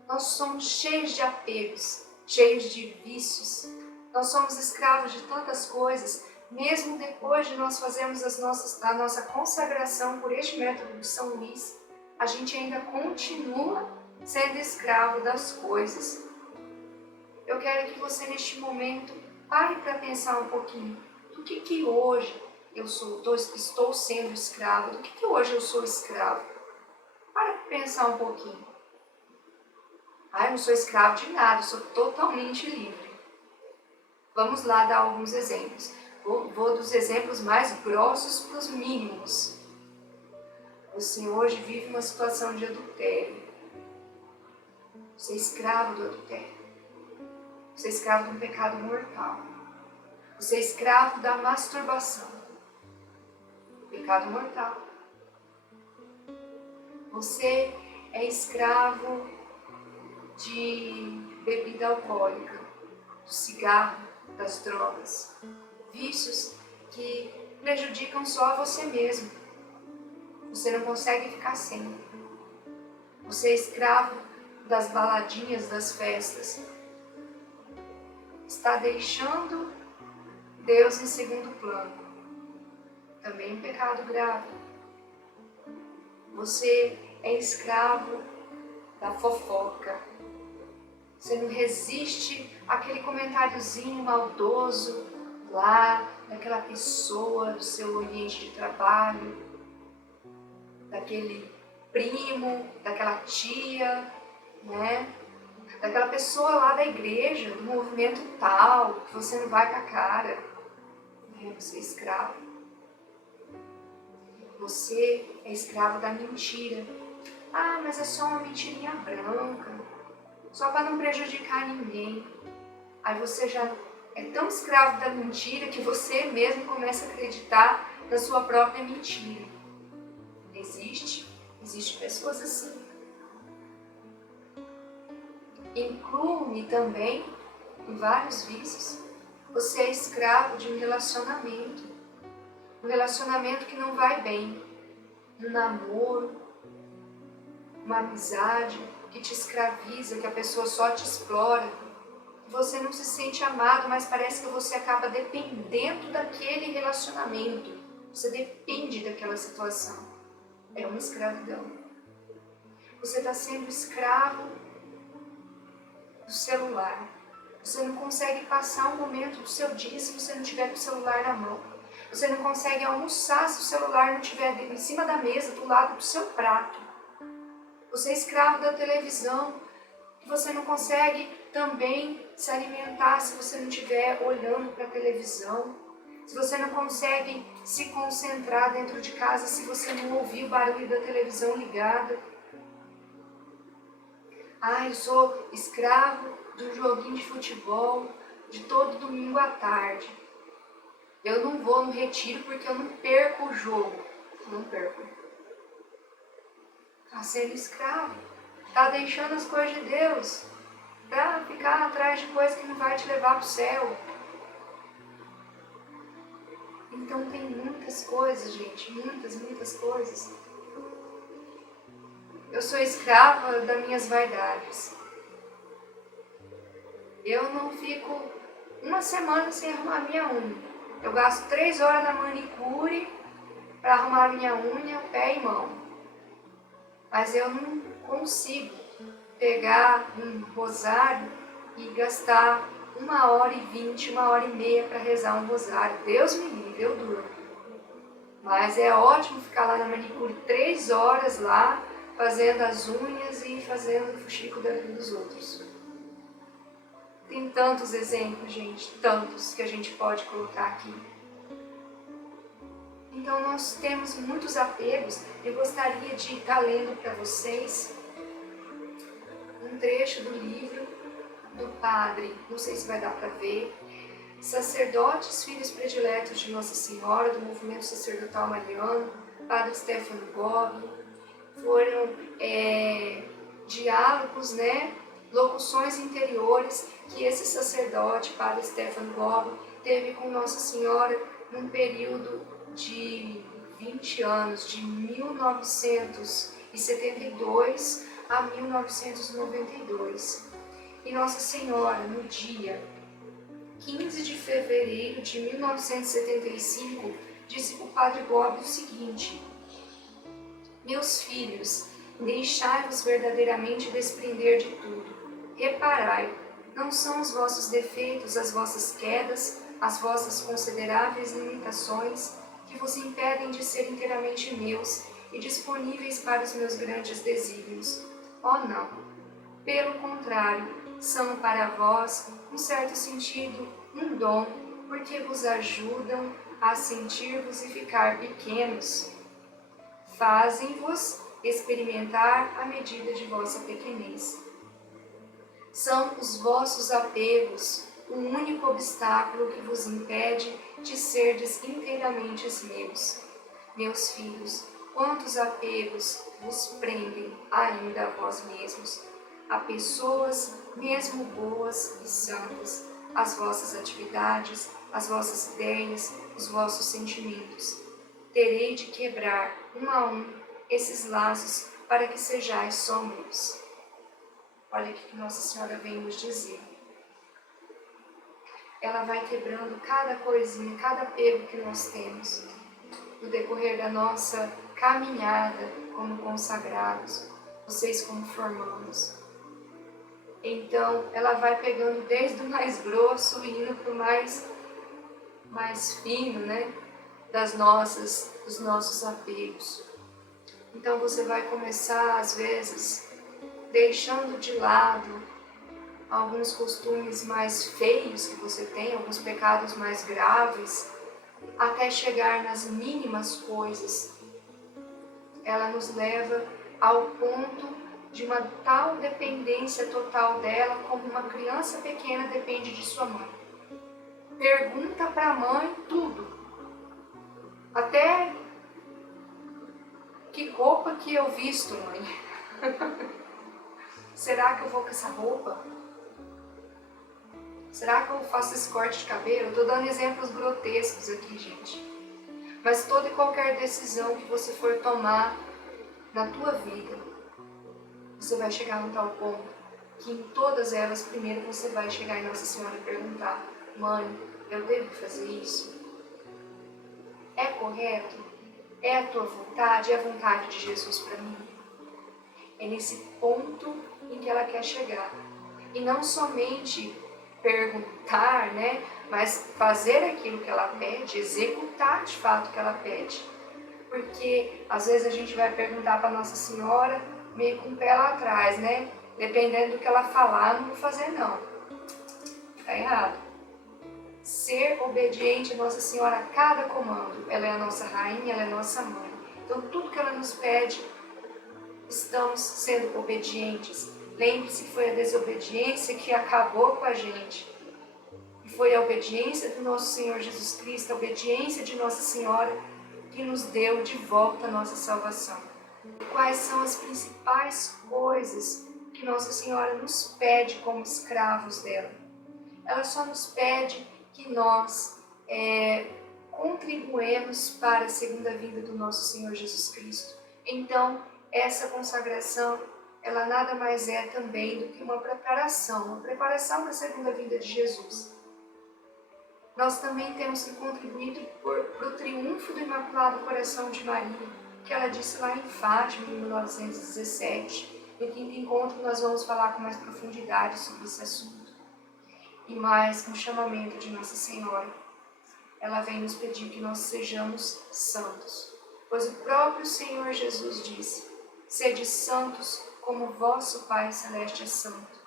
Nós somos cheios de apegos, cheios de vícios. Nós somos escravos de tantas coisas, mesmo depois de nós fazermos a nossa consagração por este método de São Luís, a gente ainda continua sendo escravo das coisas. Eu quero que você, neste momento, pare para pensar um pouquinho do que hoje eu estou sendo escravo, do que hoje eu sou escravo. Para pensar um pouquinho. Eu não sou escravo de nada, eu sou totalmente livre. Vamos lá dar alguns exemplos. Vou dos exemplos mais grossos para os mínimos. Você hoje vive uma situação de adultério. Você é escravo do adultério. Você é escravo de um pecado mortal. Você é escravo da masturbação. Pecado mortal. Você é escravo de bebida alcoólica, do cigarro, das drogas. Vícios que prejudicam só a você mesmo. Você não consegue ficar sem. Você é escravo das baladinhas, das festas. Está deixando Deus em segundo plano. Também um pecado grave. Você é escravo da fofoca. Você não resiste àquele comentáriozinho maldoso lá, daquela pessoa do seu ambiente de trabalho, daquele primo, daquela tia, né? Daquela pessoa lá da igreja, do movimento tal, que você não vai com a cara. Você é escravo. Você é escravo da mentira. Mas é só uma mentirinha branca, só para não prejudicar ninguém. Aí você já é tão escravo da mentira que você mesmo começa a acreditar na sua própria mentira. Existem pessoas assim. Inclui também, em vários vícios, você é escravo de um relacionamento que não vai bem, um namoro, uma amizade que te escraviza, que a pessoa só te explora, você não se sente amado, mas parece que você acaba dependendo daquele relacionamento, você depende daquela situação, é uma escravidão. Você está sendo escravo do celular, você não consegue passar um momento do seu dia se você não tiver com o celular na mão, você não consegue almoçar se o celular não estiver em cima da mesa, do lado do seu prato. Você é escravo da televisão, que você não consegue também se alimentar se você não estiver olhando para a televisão. Se você não consegue se concentrar dentro de casa se você não ouvir o barulho da televisão ligada. Eu sou escravo do joguinho de futebol de todo domingo à tarde. Eu não vou no retiro porque eu não perco o jogo. Não perco. Está sendo escravo. Está deixando as coisas de Deus para ficar atrás de coisa que não vai te levar para o céu. Então tem muitas coisas, gente. Muitas coisas. Eu sou escrava das minhas vaidades. Eu não fico uma semana sem arrumar minha unha. Eu gasto 3 horas na manicure para arrumar minha unha, pé e mão. Mas eu não consigo pegar um rosário e gastar 1h20, 1h30 para rezar um rosário. Deus me livre, eu durmo. Mas é ótimo ficar lá na manicure 3 horas lá, fazendo as unhas e fazendo o fuxico da vida dos outros. Tem tantos exemplos, gente, tantos que a gente pode colocar aqui. Então nós temos muitos apegos. Eu gostaria de estar lendo para vocês um trecho do livro do padre, não sei se vai dar para ver, Sacerdotes, Filhos Prediletos de Nossa Senhora, do Movimento Sacerdotal Mariano, Padre Stefano Gobbi. Foram diálogos, locuções interiores que esse sacerdote, Padre Stefano Gobbi, teve com Nossa Senhora num período de 20 anos, de 1972 a 1992. E Nossa Senhora, no dia 15 de fevereiro de 1975, disse o Padre Bob o seguinte: meus filhos, deixai-vos verdadeiramente desprender de tudo. Reparai, não são os vossos defeitos, as vossas quedas, as vossas consideráveis limitações que vos impedem de ser inteiramente meus e disponíveis para os meus grandes desígnios. Oh, não! Pelo contrário, são para vós, em certo sentido, um dom, porque vos ajudam a sentir-vos e ficar pequenos. Fazem-vos experimentar a medida de vossa pequenez. São os vossos apegos o único obstáculo que vos impede de serdes inteiramente meus. Meus filhos, quantos apegos vos prendem ainda a vós mesmos, a pessoas mesmo boas e santas, as vossas atividades, as vossas ideias, os vossos sentimentos. Terei de quebrar, um a um, esses laços para que sejais só meus. Olha o que Nossa Senhora vem nos dizer. Ela vai quebrando cada coisinha, cada apego que nós temos no decorrer da nossa caminhada como consagrados, vocês como formandos. Então, ela vai pegando desde o mais grosso e indo para o mais fino, né? Dos nossos apegos. Então, você vai começar, às vezes, deixando de lado alguns costumes mais feios que você tem, alguns pecados mais graves, até chegar nas mínimas coisas. Ela nos leva ao ponto de uma tal dependência total dela, como uma criança pequena depende de sua mãe. Pergunta para a mãe tudo. Até que roupa que eu visto, mãe? Será que eu vou com essa roupa? Será que eu faço esse corte de cabelo? Estou dando exemplos grotescos aqui, gente. Mas toda e qualquer decisão que você for tomar na tua vida, você vai chegar num tal ponto que em todas elas, primeiro você vai chegar em Nossa Senhora e perguntar: mãe, eu devo fazer isso? É correto? É a tua vontade? É a vontade de Jesus para mim? É nesse ponto em que ela quer chegar. E não somente perguntar, né? Mas fazer aquilo que ela pede, executar de fato o que ela pede. Porque às vezes a gente vai perguntar para Nossa Senhora meio com o pé lá atrás, né? Dependendo do que ela falar, não vou fazer não. Tá errado. Ser obediente a Nossa Senhora a cada comando. Ela é a nossa rainha, ela é a nossa mãe. Então tudo que ela nos pede, estamos sendo obedientes. Lembre-se que foi a desobediência que acabou com a gente. E foi a obediência do nosso Senhor Jesus Cristo, a obediência de Nossa Senhora, que nos deu de volta a nossa salvação. Quais são as principais coisas que Nossa Senhora nos pede como escravos dela? Ela só nos pede que nós contribuemos para a segunda vinda do nosso Senhor Jesus Cristo. Então, essa consagração, ela nada mais é também do que uma preparação para a segunda vinda de Jesus. Nós também temos que contribuir para o triunfo do Imaculado Coração de Maria, que ela disse lá em Fátima, em 1917. No quinto encontro nós vamos falar com mais profundidade sobre esse assunto. E mais um chamamento de Nossa Senhora. Ela vem nos pedir que nós sejamos santos. Pois o próprio Senhor Jesus disse: sede santos como vosso Pai Celeste é santo.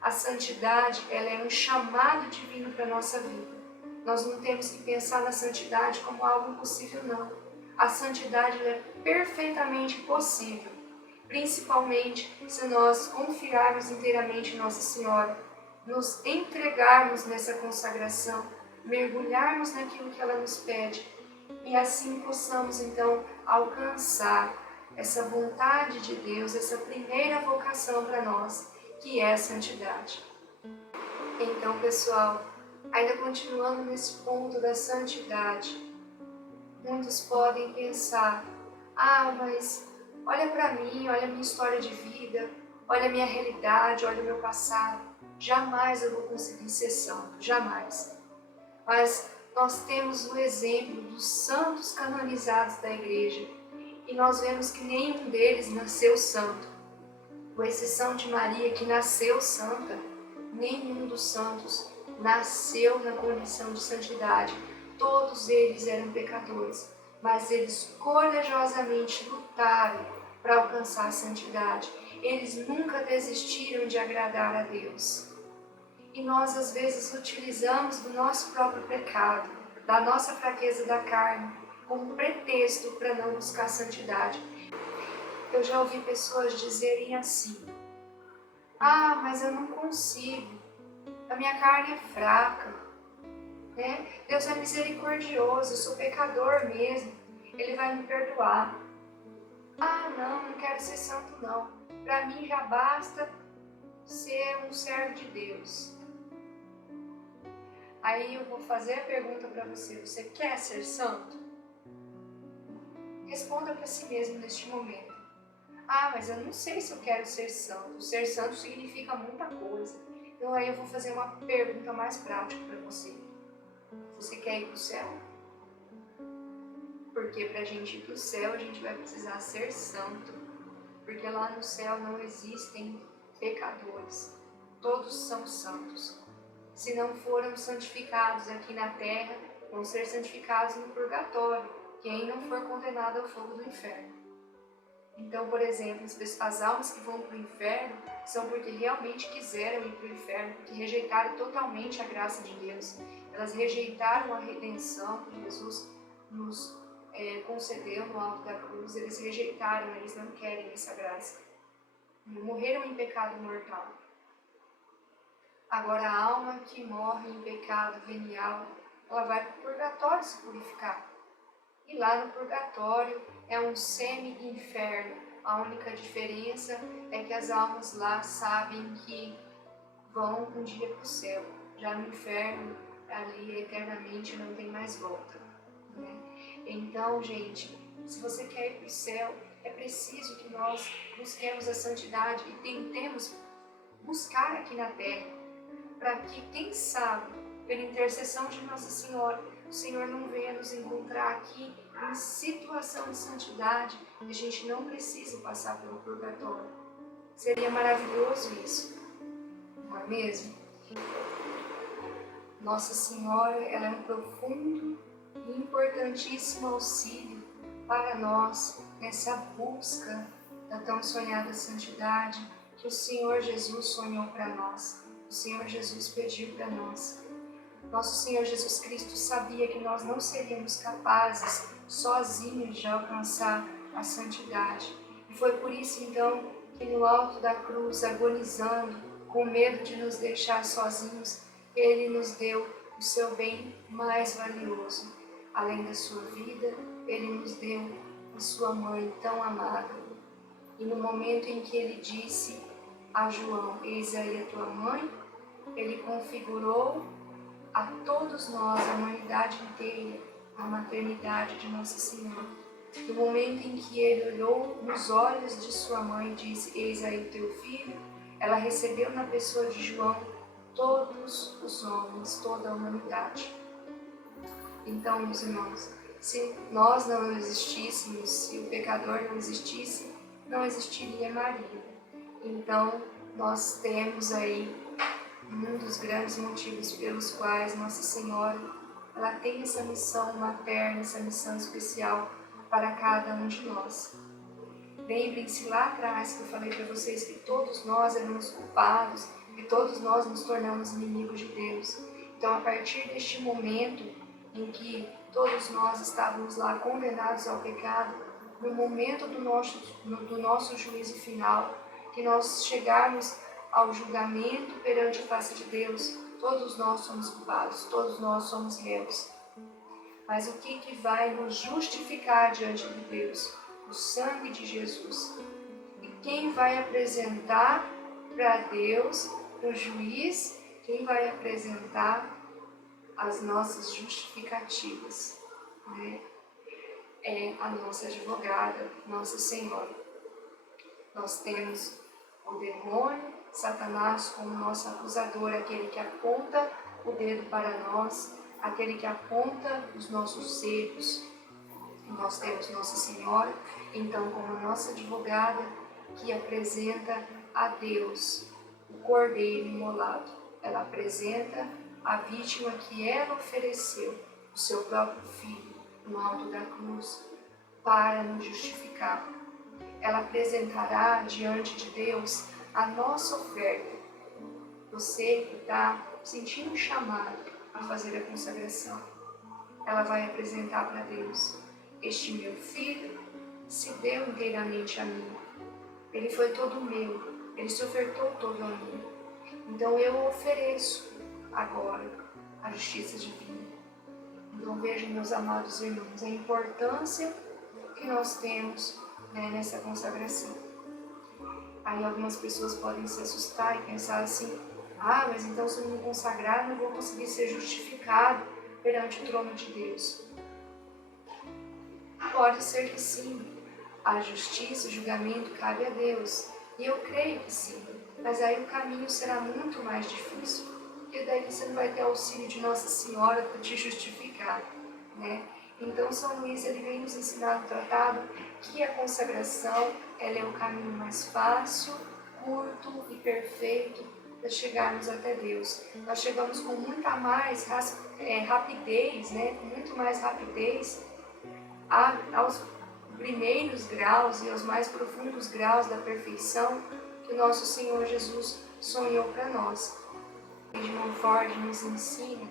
A santidade, ela é um chamado divino para a nossa vida. Nós não temos que pensar na santidade como algo impossível, não. A santidade é perfeitamente possível, principalmente se nós confiarmos inteiramente em Nossa Senhora, nos entregarmos nessa consagração, mergulharmos naquilo que ela nos pede e assim possamos então alcançar essa vontade de Deus, essa primeira vocação para nós, que é a santidade. Então, pessoal, ainda continuando nesse ponto da santidade, muitos podem pensar: mas olha para mim, olha a minha história de vida, olha a minha realidade, olha o meu passado. Jamais eu vou conseguir ser santo, jamais. mas nós temos o exemplo dos santos canonizados da Igreja e nós vemos que nenhum deles nasceu santo. Com exceção de Maria, que nasceu santa, nenhum dos santos nasceu na condição de santidade. Todos eles eram pecadores, mas eles corajosamente lutaram para alcançar a santidade. Eles nunca desistiram de agradar a Deus. E nós, às vezes, utilizamos do nosso próprio pecado, da nossa fraqueza da carne, como pretexto para não buscar santidade. Eu já ouvi pessoas dizerem assim: ah, mas eu não consigo, a minha carne é fraca, né? Deus é misericordioso, eu sou pecador mesmo, Ele vai me perdoar. Ah, não quero ser santo não, para mim já basta ser um servo de Deus. Aí eu vou fazer a pergunta para você: você quer ser santo? Responda para si mesmo neste momento: ah, mas eu não sei se eu quero ser santo. Ser santo significa muita coisa. Então aí eu vou fazer uma pergunta mais prática para você: você quer ir para o céu? Porque para a gente ir para o céu a gente vai precisar ser santo. Porque lá no céu não existem pecadores. Todos são santos. Se não foram santificados aqui na terra, vão ser santificados no purgatório, quem não for condenado ao fogo do inferno. Então, por exemplo, as almas que vão para o inferno são porque realmente quiseram ir para o inferno, porque rejeitaram totalmente a graça de Deus. Elas rejeitaram a redenção que Jesus nos concedeu no alto da cruz. Eles rejeitaram, eles não querem essa graça. Morreram em pecado mortal. Agora, a alma que morre em pecado venial, ela vai para o purgatório se purificar. E lá no purgatório é um semi-inferno. A única diferença é que as almas lá sabem que vão um dia para o céu. Já no inferno, ali eternamente não tem mais volta, né? Então, gente, se você quer ir para o céu, é preciso que nós busquemos a santidade e tentemos buscar aqui na terra, para que, quem sabe, pela intercessão de Nossa Senhora, o Senhor não venha nos encontrar aqui em situação de santidade e a gente não precisa passar pelo purgatório. Seria maravilhoso isso, não é mesmo? Nossa Senhora, ela é um profundo e importantíssimo auxílio para nós nessa busca da tão sonhada santidade que o Senhor Jesus sonhou para nós. O Senhor Jesus pediu para nós. Nosso Senhor Jesus Cristo sabia que nós não seríamos capazes sozinhos de alcançar a santidade. E foi por isso então que no alto da cruz, agonizando, com medo de nos deixar sozinhos, Ele nos deu o seu bem mais valioso. Além da sua vida, Ele nos deu a sua mãe tão amada. E no momento em que Ele disse a João: eis aí a tua mãe, Ele configurou a todos nós, a humanidade inteira, a maternidade de Nossa Senhora. No momento em que Ele olhou nos olhos de sua mãe e disse: eis aí o teu filho, ela recebeu na pessoa de João todos os homens, toda a humanidade. Então, meus irmãos, se nós não existíssemos, se o pecador não existisse, não existiria Maria. Então, nós temos aí um dos grandes motivos pelos quais Nossa Senhora ela tem essa missão materna, essa missão especial para cada um de nós. Lembrem-se lá atrás que eu falei para vocês que todos nós éramos culpados, que todos nós nos tornamos inimigos de Deus. Então, a partir deste momento em que todos nós estávamos lá condenados ao pecado, no momento do nosso juízo final, que nós chegarmos ao julgamento perante a face de Deus, todos nós somos culpados, todos nós somos réus. Mas o que vai nos justificar diante de Deus? O sangue de Jesus. E quem vai apresentar para Deus, para o juiz, quem vai apresentar as nossas justificativas, né? É a nossa advogada, Nossa Senhora. Nós temos o demônio, Satanás, como nosso acusador, aquele que aponta o dedo para nós, aquele que aponta os nossos erros. Nós temos Nossa Senhora, então, como nossa advogada, que apresenta a Deus o Cordeiro imolado. Ela apresenta a vítima que ela ofereceu, o seu próprio Filho, no alto da cruz, para nos justificar. Ela apresentará diante de Deus a nossa oferta. Você que está sentindo um chamado a fazer a consagração, ela vai apresentar para Deus: este meu filho se deu inteiramente a mim. Ele foi todo meu, ele se ofertou todo a mim. Então eu ofereço agora a justiça divina. Então vejam, meus amados irmãos, a importância que nós temos, né, nessa consagração. Aí algumas pessoas podem se assustar e pensar assim: ah, mas então se eu não me consagrar, não vou conseguir ser justificado perante o trono de Deus. Pode ser que sim. A justiça, o julgamento cabe a Deus. E eu creio que sim. Mas aí o caminho será muito mais difícil. Porque daí você não vai ter auxílio de Nossa Senhora para te justificar, né? Então São Luís ele vem nos ensinar no tratado que a consagração ela é o caminho mais fácil, curto e perfeito para chegarmos até Deus. Nós chegamos com muita mais rapidez, né? Com muito mais rapidez aos primeiros graus e aos mais profundos graus da perfeição que o nosso Senhor Jesus sonhou para nós. Edmund Ford nos ensina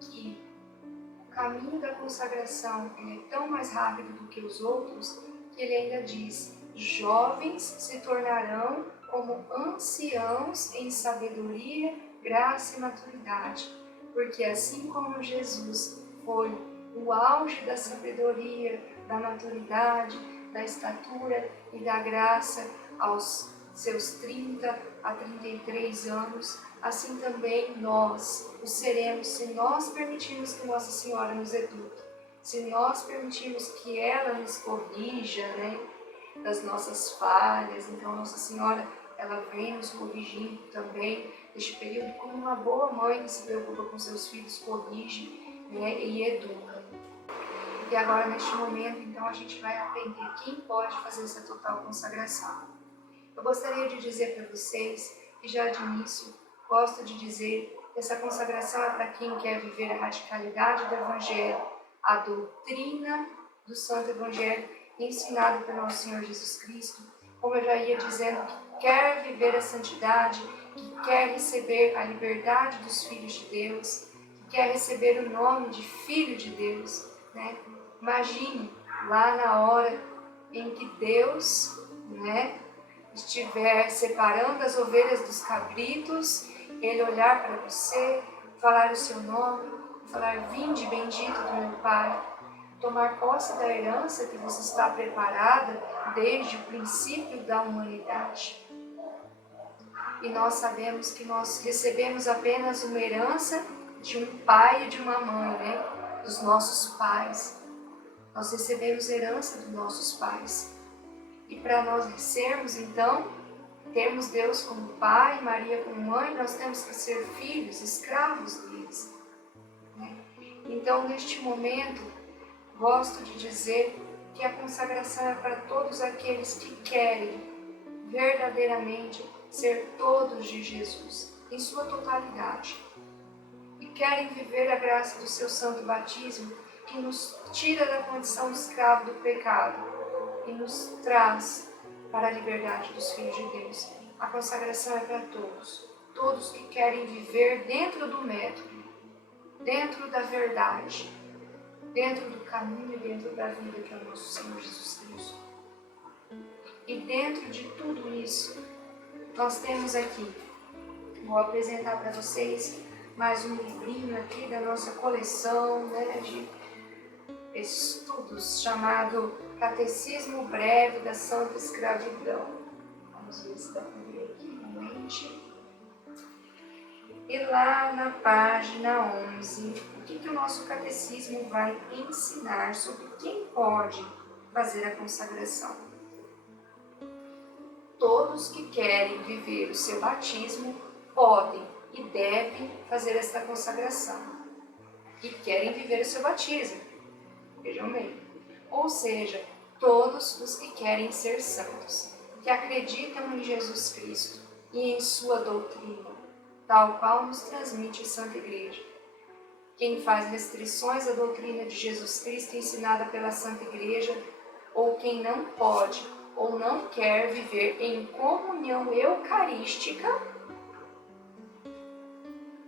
que o caminho da consagração é tão mais rápido do que os outros que ele ainda diz: jovens se tornarão como anciãos em sabedoria, graça e maturidade, porque assim como Jesus foi o auge da sabedoria, da maturidade, da estatura e da graça aos seus 30 a 33 anos, assim também nós o seremos se nós permitirmos que Nossa Senhora nos eduque, se nós permitirmos que ela nos corrija, né, das nossas falhas. Então Nossa Senhora ela vem nos corrigindo também neste período, como uma boa mãe que se preocupa com seus filhos, corrige, né, e educa. E agora, neste momento, então, a gente vai aprender quem pode fazer essa total consagração. Eu gostaria de dizer para vocês que, já de início, gosto de dizer que essa consagração é para quem quer viver a radicalidade do Evangelho, a doutrina do Santo Evangelho ensinado pelo nosso Senhor Jesus Cristo, como eu já ia dizendo, que quer viver a santidade, que quer receber a liberdade dos filhos de Deus, que quer receber o nome de Filho de Deus, né? Imagine lá na hora em que Deus, né, estiver separando as ovelhas dos cabritos, Ele olhar para você, falar o seu nome, falar: vinde bendito do meu Pai, tomar posse da herança que você está preparada desde o princípio da humanidade. E nós sabemos que nós recebemos apenas uma herança de um pai e de uma mãe, né? Dos nossos pais. Nós recebemos herança dos nossos pais. E para nós sermos, então, termos Deus como pai, Maria como mãe, nós temos que ser filhos, escravos deles, né? Então, neste momento, gosto de dizer que a consagração é para todos aqueles que querem verdadeiramente ser todos de Jesus, em sua totalidade, e querem viver a graça do seu santo batismo, que nos tira da condição de escravo do pecado e nos traz para a liberdade dos filhos de Deus. A consagração é para todos, todos que querem viver dentro do método, dentro da verdade, dentro do caminho e dentro da vida que é o nosso Senhor Jesus Cristo. E dentro de tudo isso, nós temos aqui, vou apresentar para vocês mais um livrinho aqui da nossa coleção, né, de estudos, chamado Catecismo Breve da Santa Escravidão. Vamos ver se dá para ver aqui realmente. E lá na página 11, o que o nosso catecismo vai ensinar sobre quem pode fazer a consagração? Todos que querem viver o seu batismo podem e devem fazer esta consagração. que querem viver o seu batismo. Vejam bem. Ou seja, todos os que querem ser santos, que acreditam em Jesus Cristo e em sua doutrina, tal qual nos transmite a Santa Igreja. Quem faz restrições à doutrina de Jesus Cristo ensinada pela Santa Igreja, ou quem não pode ou não quer viver em comunhão eucarística,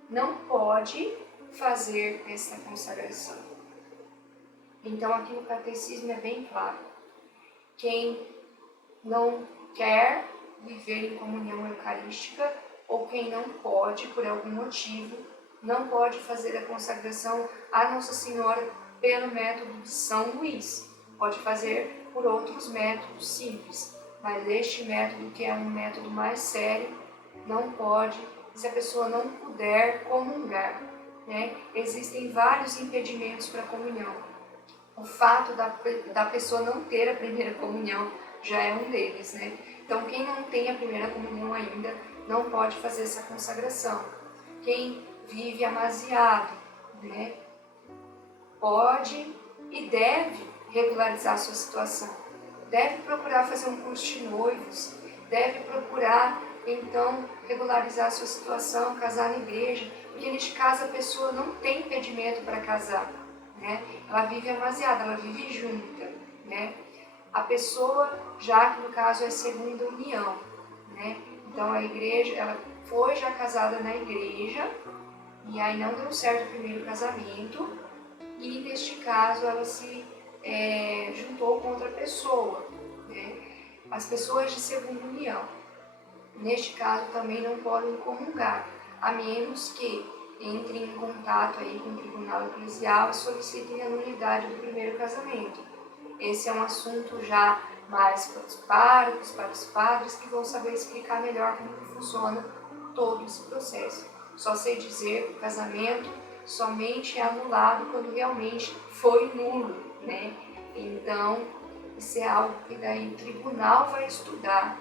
não pode fazer essa consagração. Então aqui no catecismo é bem claro. Quem não quer viver em comunhão eucarística, ou quem não pode, por algum motivo, não pode fazer a consagração a Nossa Senhora pelo método de São Luís. Pode fazer por outros métodos simples, mas este método, que é um método mais sério, não pode, se a pessoa não puder comungar, né? Existem vários impedimentos para a comunhão. O fato da pessoa não ter a primeira comunhão já é um deles, né? Então, quem não tem a primeira comunhão ainda não pode fazer essa consagração. Quem vive amasiado, né, pode e deve regularizar a sua situação. Deve procurar fazer um curso de noivos, deve procurar, então, regularizar a sua situação, casar na igreja, porque neste caso a pessoa não tem impedimento para casar, né? Ela vive amasiada, ela vive junta, né? A pessoa, já que no caso é segunda união, né? Então a igreja, ela foi já casada na igreja, e aí não deu certo o primeiro casamento, e neste caso ela se juntou com outra pessoa, né? As pessoas de segunda união, neste caso também não podem comungar, a menos que entrem em contato aí com o tribunal eclesial e solicitem a nulidade do primeiro casamento. Esse é um assunto já mais para os párocos, para os padres, que vão saber explicar melhor como que funciona todo esse processo. Só sei dizer que o casamento somente é anulado quando realmente foi nulo, né? Então, isso é algo que daí o tribunal vai estudar.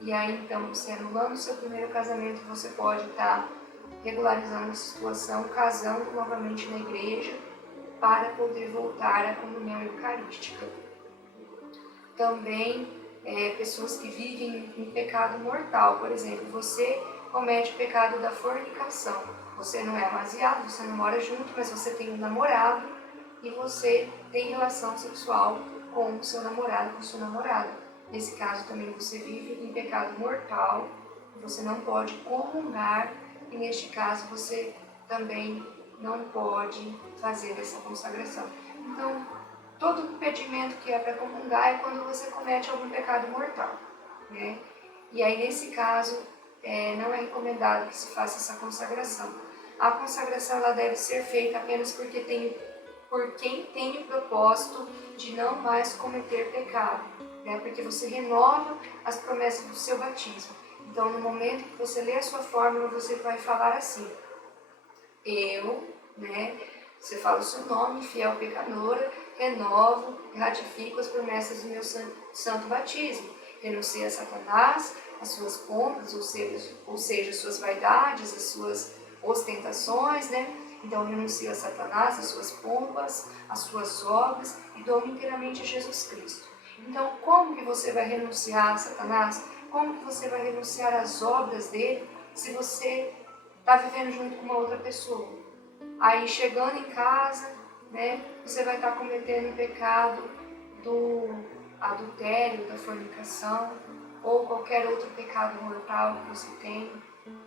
E aí, então, você anulando o seu primeiro casamento, você pode estar regularizando a situação, casando novamente na igreja, para poder voltar à comunhão eucarística. Também, pessoas que vivem em pecado mortal, por exemplo, você comete o pecado da fornicação. Você não é amasiado, você não mora junto, mas você tem um namorado e você tem relação sexual com o seu namorado, com a sua namorada. Nesse caso também você vive em pecado mortal, você não pode comungar e neste caso você também não pode fazer essa consagração. Então, todo impedimento que é para comungar é quando você comete algum pecado mortal, né? E aí, nesse caso, não é recomendado que se faça essa consagração. A consagração ela deve ser feita apenas por quem tem o propósito de não mais cometer pecado, né? Porque você renova as promessas do seu batismo. Então, no momento que você lê a sua fórmula, você vai falar assim: eu, né? Você fala o seu nome, fiel pecadora, renovo e ratifico as promessas do meu santo batismo. Renuncio a Satanás, as suas pompas, ou seja, as suas vaidades, as suas ostentações, né? Então, renuncio a Satanás, as suas pompas, as suas obras e dou-me inteiramente a Jesus Cristo. Então, como que você vai renunciar a Satanás? Como que você vai renunciar às obras dele se você está vivendo junto com uma outra pessoa? Aí, chegando em casa, né, você vai estar cometendo o pecado do adultério, da fornicação, ou qualquer outro pecado mortal que você tem,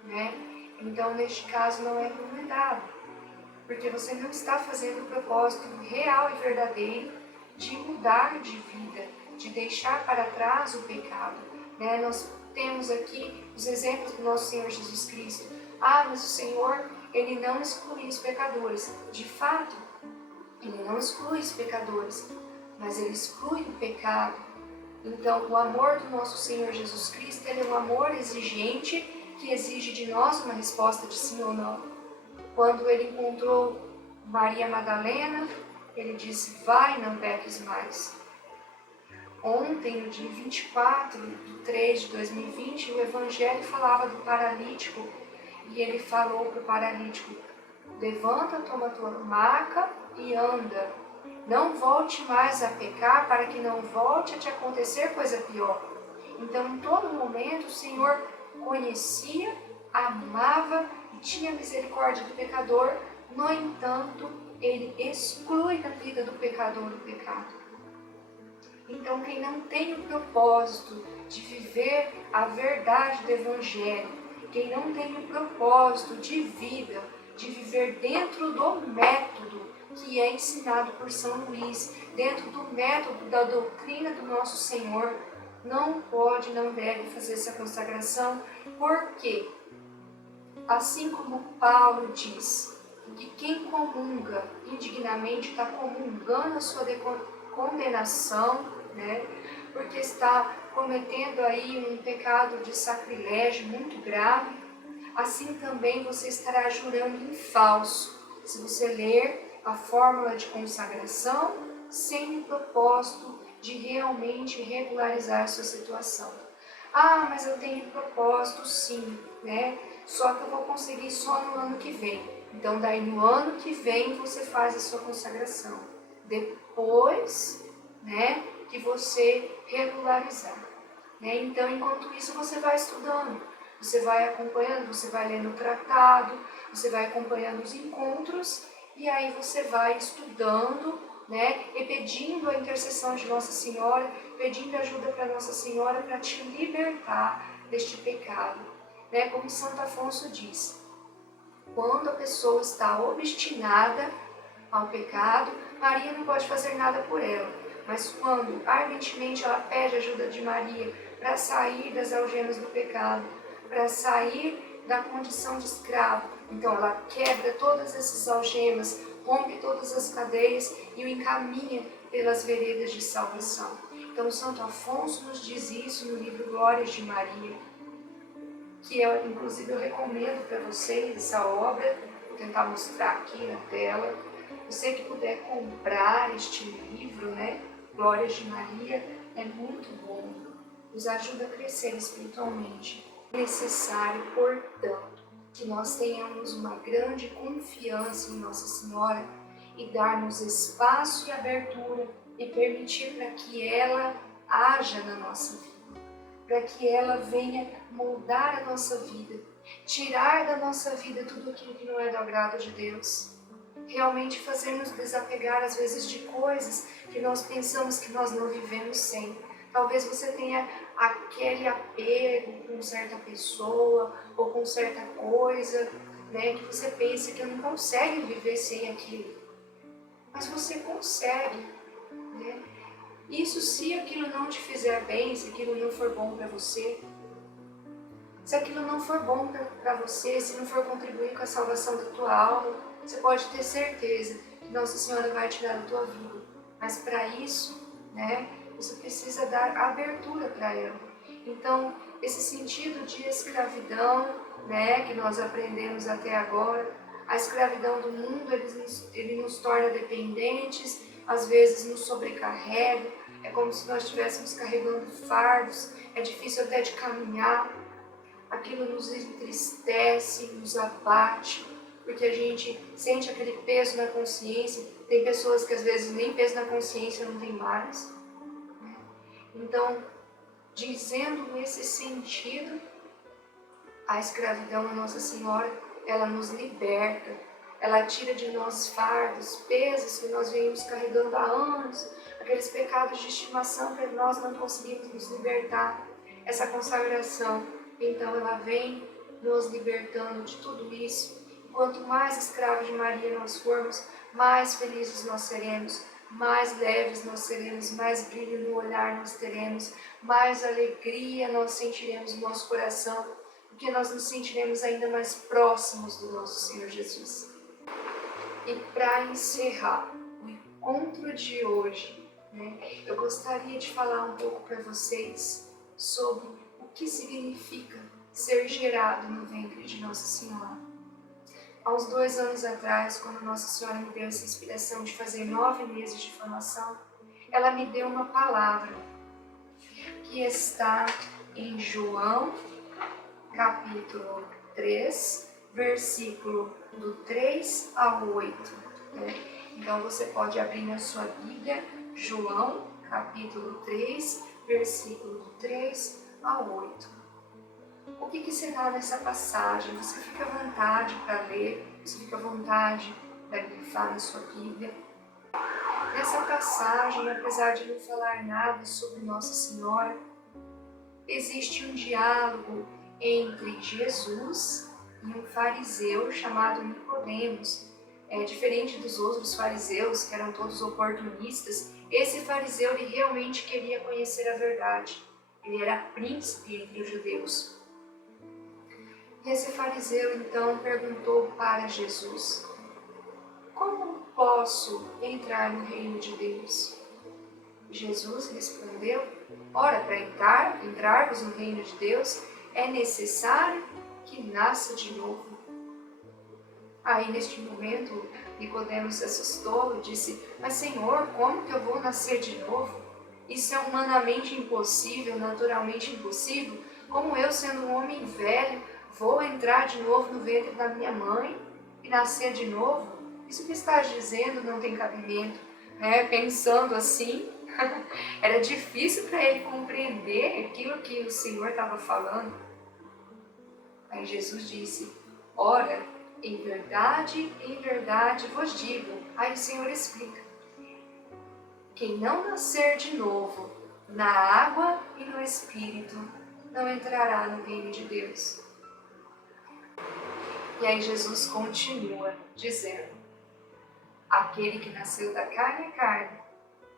né? Então, neste caso, não é recomendado, porque você não está fazendo o propósito real e verdadeiro de mudar de vida, de deixar para trás o pecado, né? Nós temos aqui os exemplos do nosso Senhor Jesus Cristo. Mas o Senhor, Ele não exclui os pecadores. De fato, Ele não exclui os pecadores, mas Ele exclui o pecado. Então, o amor do nosso Senhor Jesus Cristo, Ele é um amor exigente, que exige de nós uma resposta de sim ou não. Quando Ele encontrou Maria Madalena, Ele disse: vai, não peques mais. Ontem, no dia 24 de 3 de 2020, o Evangelho falava do paralítico, e ele falou para o paralítico: Levanta, toma tua maca e anda. Não volte mais a pecar para que não volte a te acontecer coisa pior. Então, em todo momento, o Senhor conhecia, amava e tinha misericórdia do pecador. No entanto, Ele exclui da vida do pecador o pecado. Então, quem não tem o propósito de viver a verdade do Evangelho, quem não tem o propósito de vida, de viver dentro do método que é ensinado por São Luís, dentro do método da doutrina do nosso Senhor, não pode, não deve fazer essa consagração, porque, assim como Paulo diz, que quem comunga indignamente está comungando a sua condenação, né? Porque está cometendo aí um pecado de sacrilégio muito grave, assim também você estará jurando em falso, se você ler a fórmula de consagração sem o propósito de realmente regularizar a sua situação. Ah, mas eu tenho propósito sim, né? Só que eu vou conseguir só no ano que vem. Então, daí no ano que vem você faz a sua consagração. Depois, né, que você regularizar. Né? Então, enquanto isso, você vai estudando, você vai acompanhando, você vai lendo o tratado, você vai acompanhando os encontros e aí você vai estudando, né, e pedindo a intercessão de Nossa Senhora, pedindo ajuda para Nossa Senhora para te libertar deste pecado. Né? Como Santo Afonso diz, quando a pessoa está obstinada ao pecado, Maria não pode fazer nada por ela. Mas quando ardentemente ela pede ajuda de Maria para sair das algemas do pecado, para sair da condição de escravo, então ela quebra todas essas algemas, rompe todas as cadeias e o encaminha pelas veredas de salvação. Então Santo Afonso nos diz isso no livro Glórias de Maria, que inclusive eu recomendo para vocês essa obra, vou tentar mostrar aqui na tela. Você que puder comprar este livro, né, Glórias de Maria, é muito bom, nos ajuda a crescer espiritualmente. É necessário, portanto, que nós tenhamos uma grande confiança em Nossa Senhora e darmos espaço e abertura e permitir para que ela haja na nossa vida, para que ela venha moldar a nossa vida, tirar da nossa vida tudo aquilo que não é do agrado de Deus. Realmente fazer-nos desapegar às vezes de coisas que nós pensamos que nós não vivemos sem. Talvez você tenha aquele apego com certa pessoa ou com certa coisa, né, que você pensa que não consegue viver sem aquilo. Mas você consegue, né? Isso se aquilo não te fizer bem, se aquilo não for bom para você. Se aquilo não for bom para você, se não for contribuir com a salvação da tua alma, você pode ter certeza que Nossa Senhora vai tirar da tua vida. Mas para isso, né, você precisa dar abertura para ela. Então, esse sentido de escravidão, né, que nós aprendemos até agora, a escravidão do mundo, ele nos torna dependentes, às vezes nos sobrecarrega, é como se nós estivéssemos carregando fardos, é difícil até de caminhar. Aquilo nos entristece, nos abate, porque a gente sente aquele peso na consciência. Tem pessoas que às vezes nem peso na consciência não tem mais. Né? Então, dizendo nesse sentido, a escravidão a Nossa Senhora, ela nos liberta, ela tira de nós fardos, pesos que nós venhamos carregando há anos, aqueles pecados de estimação que nós não conseguimos nos libertar. Essa consagração, então ela vem nos libertando de tudo isso. Quanto mais escravos de Maria nós formos, mais felizes nós seremos, mais leves nós seremos, mais brilho no olhar nós teremos, mais alegria nós sentiremos no nosso coração, porque nós nos sentiremos ainda mais próximos do nosso Senhor Jesus. E para encerrar o encontro de hoje, né, eu gostaria de falar um pouco para vocês sobre o que significa ser gerado no ventre de Nossa Senhora. Há uns 2 anos atrás, quando Nossa Senhora me deu essa inspiração de fazer 9 meses de formação, ela me deu uma palavra que está em João, capítulo 3, versículo do 3 ao 8. Né? Então você pode abrir na sua Bíblia João, capítulo 3, versículo do 3 ao 8. O que se dá nessa passagem? Você fica à vontade para ler, você fica à vontade para grifar na sua Bíblia. Nessa passagem, apesar de não falar nada sobre Nossa Senhora, existe um diálogo entre Jesus e um fariseu chamado Nicodemos. Diferente dos outros fariseus, que eram todos oportunistas, esse fariseu ele realmente queria conhecer a verdade. Ele era príncipe entre os judeus. Esse fariseu então perguntou para Jesus: como posso entrar no reino de Deus? Jesus respondeu: ora, para entrarmos no reino de Deus, é necessário que nasça de novo. Aí, neste momento, Nicodemos se assustou e disse: mas Senhor, como que eu vou nascer de novo? Isso é humanamente impossível, naturalmente impossível. Como eu, sendo um homem velho, vou entrar de novo no ventre da minha mãe e nascer de novo? Isso que estás dizendo não tem cabimento. Pensando assim, era difícil para ele compreender aquilo que o Senhor estava falando. Aí Jesus disse: ora, em verdade vos digo. Aí o Senhor explica: quem não nascer de novo na água e no Espírito não entrará no reino de Deus. E aí Jesus continua dizendo: aquele que nasceu da carne é carne,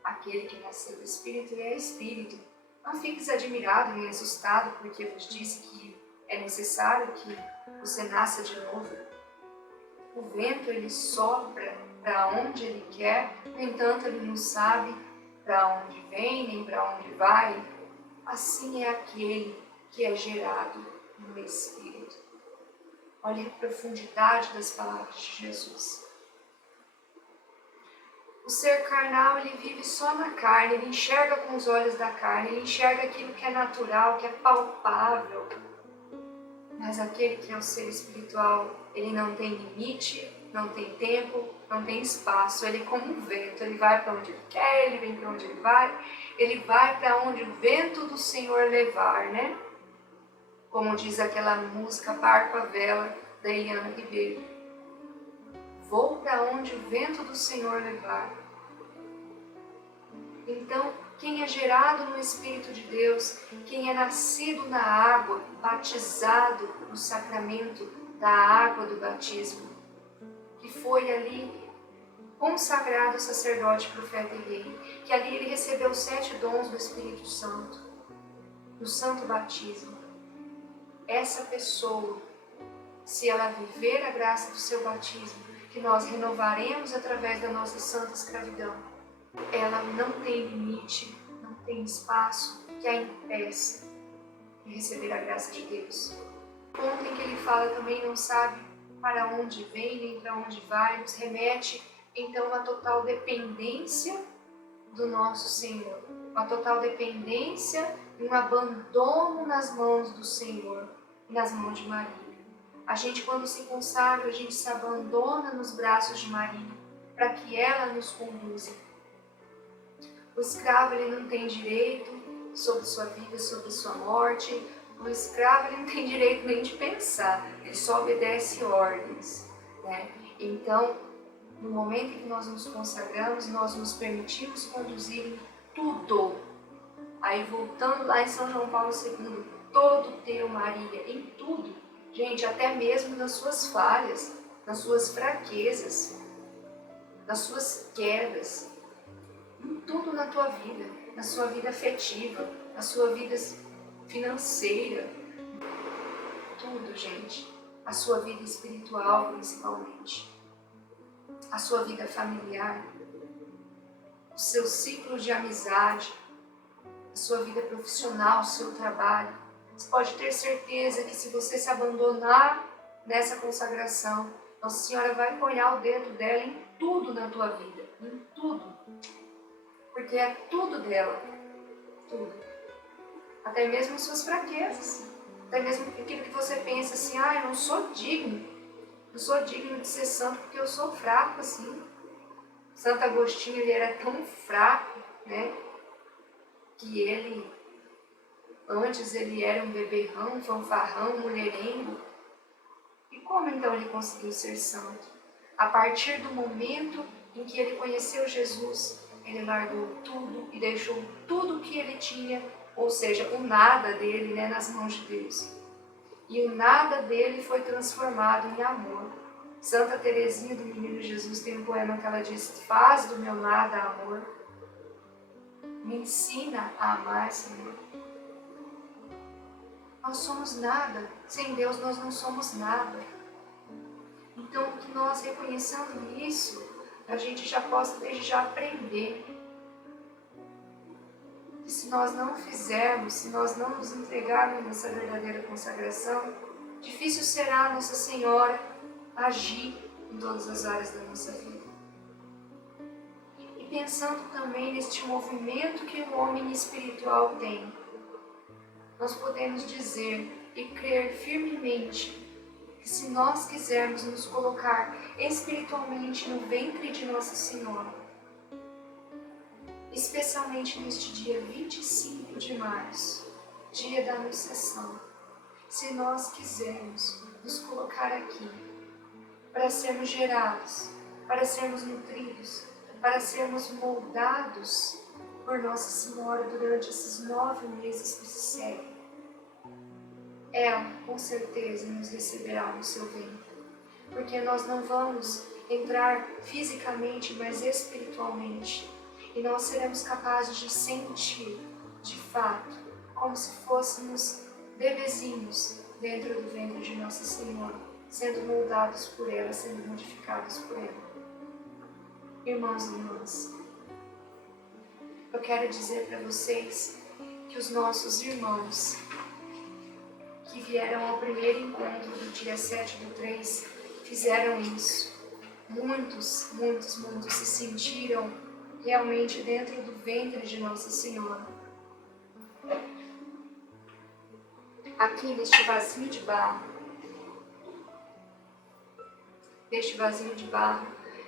aquele que nasceu do Espírito é Espírito. Não fiques admirado nem assustado porque eu vos disse que é necessário que você nasça de novo. O vento ele sopra para onde ele quer, no entanto ele não sabe para onde vem nem para onde vai. Assim é aquele que é gerado no Espírito. Olha a profundidade das palavras de Jesus. O ser carnal, ele vive só na carne, ele enxerga com os olhos da carne, ele enxerga aquilo que é natural, que é palpável. Mas aquele que é o ser espiritual, ele não tem limite, não tem tempo, não tem espaço. Ele é como um vento, ele vai para onde ele quer, ele vem para onde ele vai para onde o vento do Senhor levar, né? Como diz aquela música Barco à Vela, da Eliana Ribeiro. Vou para onde o vento do Senhor levar. Então, quem é gerado no Espírito de Deus, quem é nascido na água, batizado no sacramento da água do batismo, que foi ali consagrado sacerdote, profeta e rei, que ali ele recebeu os 7 dons do Espírito Santo, no santo batismo. Essa pessoa, se ela viver a graça do seu batismo, que nós renovaremos através da nossa santa escravidão, ela não tem limite, não tem espaço que a impeça de receber a graça de Deus. O ponto em que ele fala também não sabe para onde vem nem para onde vai, nos remete então a uma total dependência do nosso Senhor, uma total dependência e um abandono nas mãos do Senhor e nas mãos de Maria. A gente, quando se consagra, a gente se abandona nos braços de Maria para que ela nos conduza. O escravo ele não tem direito sobre sua vida, sobre sua morte. O escravo ele não tem direito nem de pensar, ele só obedece ordens, né? Então, no momento em que nós nos consagramos, nós nos permitimos conduzir em tudo. Aí, voltando lá em São João Paulo II, todo teu, Maria, em tudo. Gente, até mesmo nas suas falhas, nas suas fraquezas, nas suas quedas, em tudo na tua vida, na sua vida afetiva, na sua vida financeira, tudo, gente. A sua vida espiritual, principalmente. A sua vida familiar, o seu ciclo de amizade, a sua vida profissional, o seu trabalho. Você pode ter certeza que se você se abandonar nessa consagração, Nossa Senhora vai molhar o dedo dela em tudo na tua vida, em tudo. Porque é tudo dela, tudo. Até mesmo suas fraquezas, até mesmo aquilo que você pensa assim, eu não sou digno. não sou digno de ser santo porque eu sou fraco assim. Santo Agostinho, ele era tão fraco, né? Que antes ele era um beberrão, um fanfarrão, um mulherengo. E como então ele conseguiu ser santo? A partir do momento em que ele conheceu Jesus, ele largou tudo e deixou tudo o que ele tinha, ou seja, o nada dele, né, nas mãos de Deus. E o nada dele foi transformado em amor. Santa Teresinha do Menino Jesus tem um poema que ela diz: faz do meu nada amor, me ensina a amar, Senhor. Nós somos nada, sem Deus nós não somos nada. Então, que nós reconhecendo isso, a gente já possa desde já aprender que se nós não fizermos, se nós não nos entregarmos nessa verdadeira consagração, difícil será Nossa Senhora agir em todas as áreas da nossa vida. E pensando também neste movimento que o homem espiritual tem, nós podemos dizer e crer firmemente que se nós quisermos nos colocar espiritualmente no ventre de Nossa Senhora, especialmente neste dia 25 de março, dia da Anunciação, se nós quisermos nos colocar aqui para sermos gerados, para sermos nutridos, para sermos moldados por Nossa Senhora durante esses 9 meses que se seguem, ela, com certeza, nos receberá no seu ventre, porque nós não vamos entrar fisicamente, mas espiritualmente, e nós seremos capazes de sentir, de fato, como se fôssemos bebezinhos dentro do ventre de Nossa Senhora, sendo moldados por ela, sendo modificados por ela. Irmãos e irmãs, eu quero dizer para vocês que os nossos irmãos que vieram ao primeiro encontro do dia 7/3 fizeram isso. Muitos se sentiram realmente dentro do ventre de Nossa Senhora. Aqui neste vasinho de barro,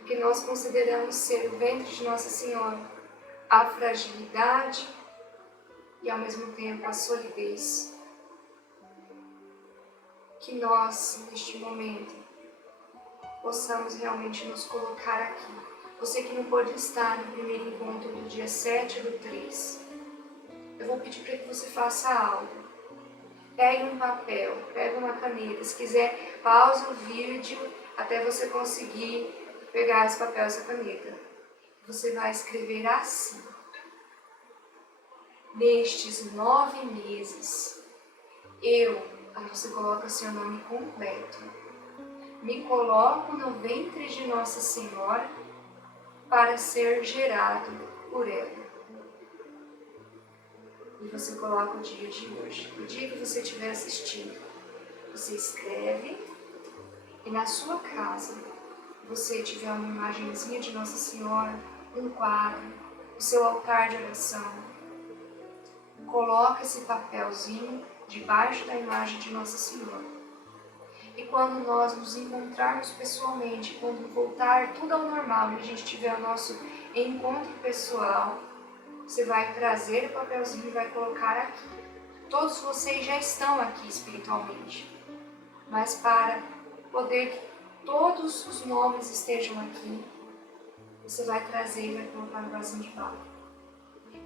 que nós consideramos ser o ventre de Nossa Senhora, a fragilidade e ao mesmo tempo a solidez. Que nós, neste momento, possamos realmente nos colocar aqui. Você que não pôde estar no primeiro encontro do dia 7/3, eu vou pedir para que você faça algo. Pegue um papel, pegue uma caneta. Se quiser, pause o vídeo até você conseguir pegar esse papel e essa caneta. Você vai escrever assim: nestes 9 meses, aí você coloca seu nome completo, me coloco no ventre de Nossa Senhora para ser gerado por ela. E você coloca o dia de hoje, o dia que você estiver assistindo. Você escreve e na sua casa você tiver uma imagenzinha de Nossa Senhora, um quadro, o seu altar de oração. Coloca esse papelzinho debaixo da imagem de Nossa Senhora. E quando nós nos encontrarmos pessoalmente, quando voltar tudo ao normal e a gente tiver o nosso encontro pessoal, você vai trazer o papelzinho e vai colocar aqui. Todos vocês já estão aqui espiritualmente, mas para poder que todos os nomes estejam aqui, você vai trazer e vai colocar no vasinho de barro.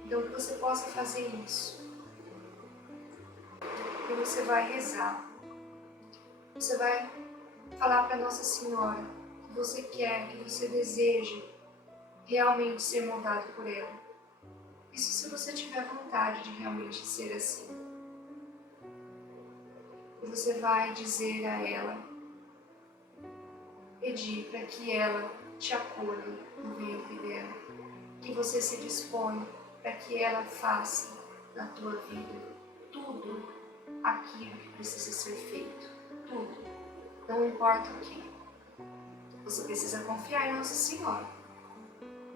Então que você possa fazer isso. E você vai rezar. Você vai falar para Nossa Senhora que você quer, que você deseja realmente ser moldado por ela. Isso se você tiver vontade de realmente ser assim. E você vai dizer a ela, pedir para que ela te acolha no ventre dela, que você se dispõe para que ela faça na tua vida tudo aquilo que precisa ser feito, tudo, não importa o que. Você precisa confiar em Nossa Senhora.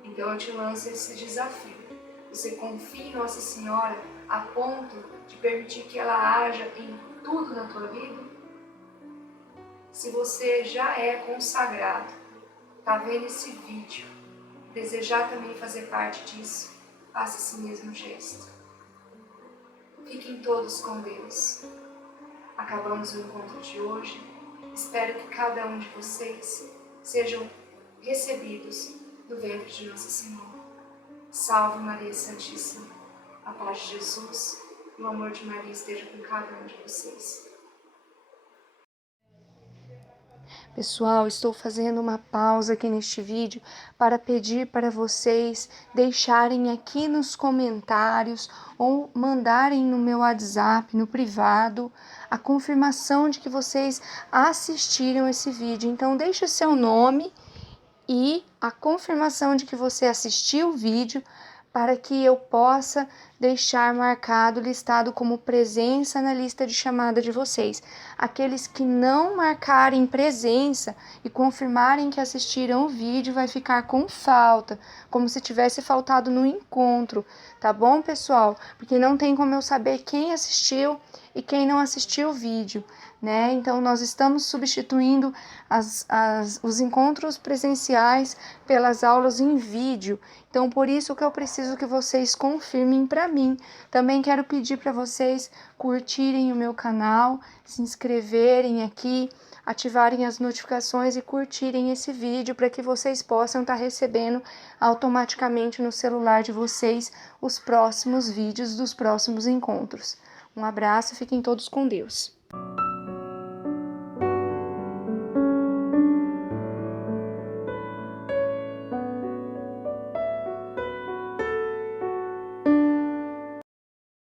Então eu te lanço esse desafio. Você confia em Nossa Senhora a ponto de permitir que ela haja em tudo na tua vida? Se você já é consagrado, está vendo esse vídeo, desejar também fazer parte disso, faça esse mesmo gesto. Fiquem todos com Deus. Acabamos o encontro de hoje. Espero que cada um de vocês sejam recebidos do ventre de Nossa Senhora. Salve Maria Santíssima. A paz de Jesus e o amor de Maria esteja com cada um de vocês. Pessoal, estou fazendo uma pausa aqui neste vídeo para pedir para vocês deixarem aqui nos comentários ou mandarem no meu WhatsApp, no privado, a confirmação de que vocês assistiram esse vídeo. Então, deixe o seu nome e a confirmação de que você assistiu o vídeo para que eu possa deixar marcado, listado como presença na lista de chamada de vocês. Aqueles que não marcarem presença e confirmarem que assistiram o vídeo vai ficar com falta, como se tivesse faltado no encontro, tá bom, pessoal? Porque não tem como eu saber quem assistiu e quem não assistiu o vídeo, né? Então, nós estamos substituindo os encontros presenciais pelas aulas em vídeo. Então, por isso que eu preciso que vocês confirmem para mim. Também quero pedir para vocês curtirem o meu canal, se inscreverem aqui, ativarem as notificações e curtirem esse vídeo para que vocês possam estar recebendo automaticamente no celular de vocês os próximos vídeos dos próximos encontros. Um abraço, fiquem todos com Deus.